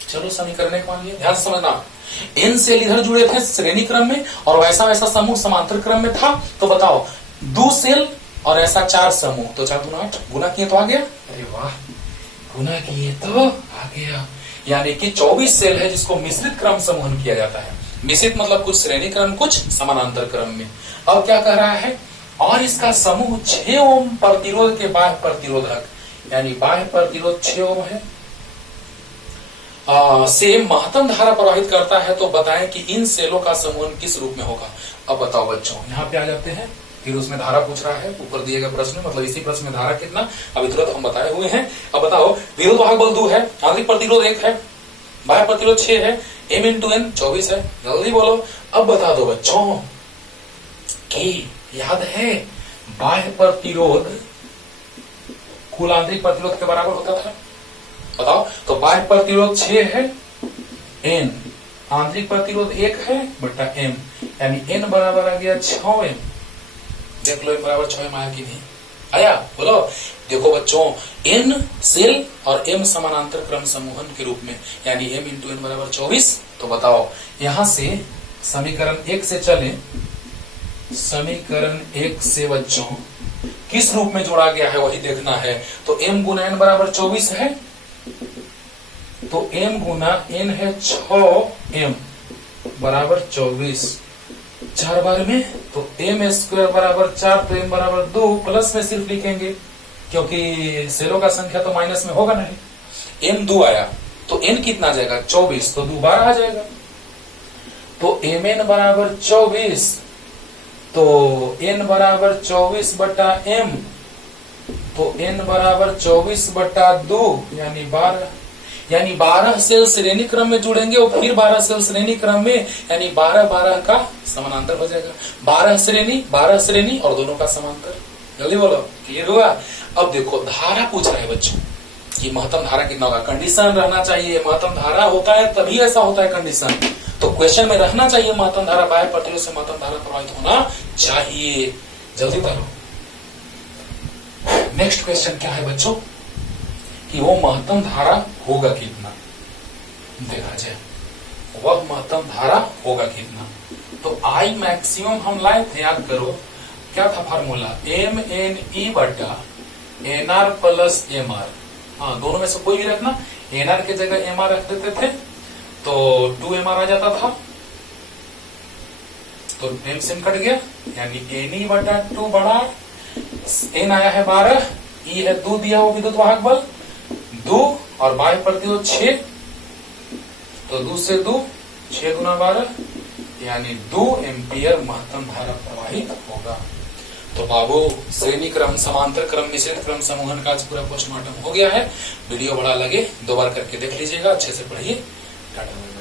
चलो समीकरण एक मान लिया, ध्यान से समझना। n सेल इधर जुड़े थे श्रेणी क्रम में और वैसा वैसा समूह समांतर क्रम में था, तो बताओ 2 सेल और ऐसा 4 समूह, तो 4 दूना 8, गुना किए तो आ गया। अरे वाह, गुना किए तो आ गया, यानी कि 24 सेल है जिसको मिश्रित क्रम समूहन किया जाता है। मिश्रित मतलब कुछ श्रेणी क्रम कुछ समानांतर क्रम में। अब क्या कह रहा है, और इसका समूह 6 ओम प्रतिरोध के बाह्य प्रतिरोधक, यानी बाह्य प्रतिरोध 6 ओम है, से महत्तम धारा प्रवाहित करता है। तो बताएं कि इन सेलों का समूहन किस रूप में होगा। अब बताओ बच्चों, यहाँ पे आ जाते हैं, फिर उसमें धारा पूछ रहा है ऊपर दिए गए प्रश्न में, मतलब इसी प्रश्न में धारा कितना अभी तुरंत हम बताए हुए हैं। अब बताओ, विद्युत वाहक बल 2 है, आंतरिक प्रतिरोध 1 है, बाह्य प्रतिरोध 6 है, m इंटू n 24 है। जल्दी बोलो। अब बता दो बच्चों कि याद है बाह्य प्रतिरोध कुल आंतरिक प्रतिरोध के बराबर होता था, बताओ। तो बाह्य प्रतिरोध 6 है एन, आंतरिक प्रतिरोध 1 है बटा एम, यानी एन बराबर आ गया 6m। देख लो एन बराबर 6m आया कि नहीं आया, बोलो। देखो बच्चों, एन सेल और एम समानांतर क्रम समूहन के रूप में, यानी एम इंटू एन बराबर 24। तो बताओ यहां से समीकरण 1 से चले, समीकरण 1 से बच्चों किस रूप में जोड़ा गया है वही देखना है। तो m गुना n बराबर 24 है, तो m गुना n है 6m बराबर 24, 4 बार में, तो m स्क्वायर बराबर 4, तो m बराबर 2, प्लस में सिर्फ लिखेंगे क्योंकि सेलों का संख्या तो माइनस में होगा नहीं। m 2 आया तो n कितना जाएगा 24, तो 2 12 आ जाएगा। तो mn बराबर 24, तो n बराबर 24 बटा m, तो n बराबर 24 बटा 2 यानी 12, यानी 12 सेल श्रेणी क्रम में जुड़ेंगे और फिर 12 सेल श्रेणी क्रम में, यानी 12 का समानांतर हो जाएगा। 12 श्रेणी और दोनों का समांतर। जल्दी बोलो, क्लियर हुआ। अब देखो धारा पूछ रहा है बच्चों कि महत्तम धारा कितना होगा। कंडीशन रहना चाहिए, महत्तम धारा होता है तभी ऐसा होता है कंडीशन। तो क्वेश्चन में रहना चाहिए महत्तम धारा, बाह्य प्रतिरोध से महत्तम धारा प्रवाहित होना चाहिए। जल्दी करो। नेक्स्ट क्वेश्चन क्या है बच्चों कि वो महत्तम धारा होगा कितना, देखा जाए वह महत्तम धारा होगा कितना। तो आई मैक्सिमम हम लाए थे, याद करो क्या था फार्मूला, एम एन ई बटा N R plus M R. हाँ, दोनों में से कोई भी रखना, एन आर के जगह एम आर रख देते थे तो 2mr आ जाता था, तो एमसीएम कट गया, यानी एन ई बटा 2 बड़ा, एन आया है 12, ई है 2 दिया वो विद्युत वाहक बल 2 और बाह्य प्रतिरोध 6, तो 2 से 2 6 गुना 12 यानी 2 एम्पियर महत्तम धारा प्रवाहित होगा। तो बाबू श्रेणी क्रम, समांतर क्रम, मिश्रित क्रम समूहन का आज पूरा पोस्टमार्टम हो गया है। वीडियो बड़ा लगे 2 बार करके देख लीजिएगा, अच्छे से पढ़िए। टाटा।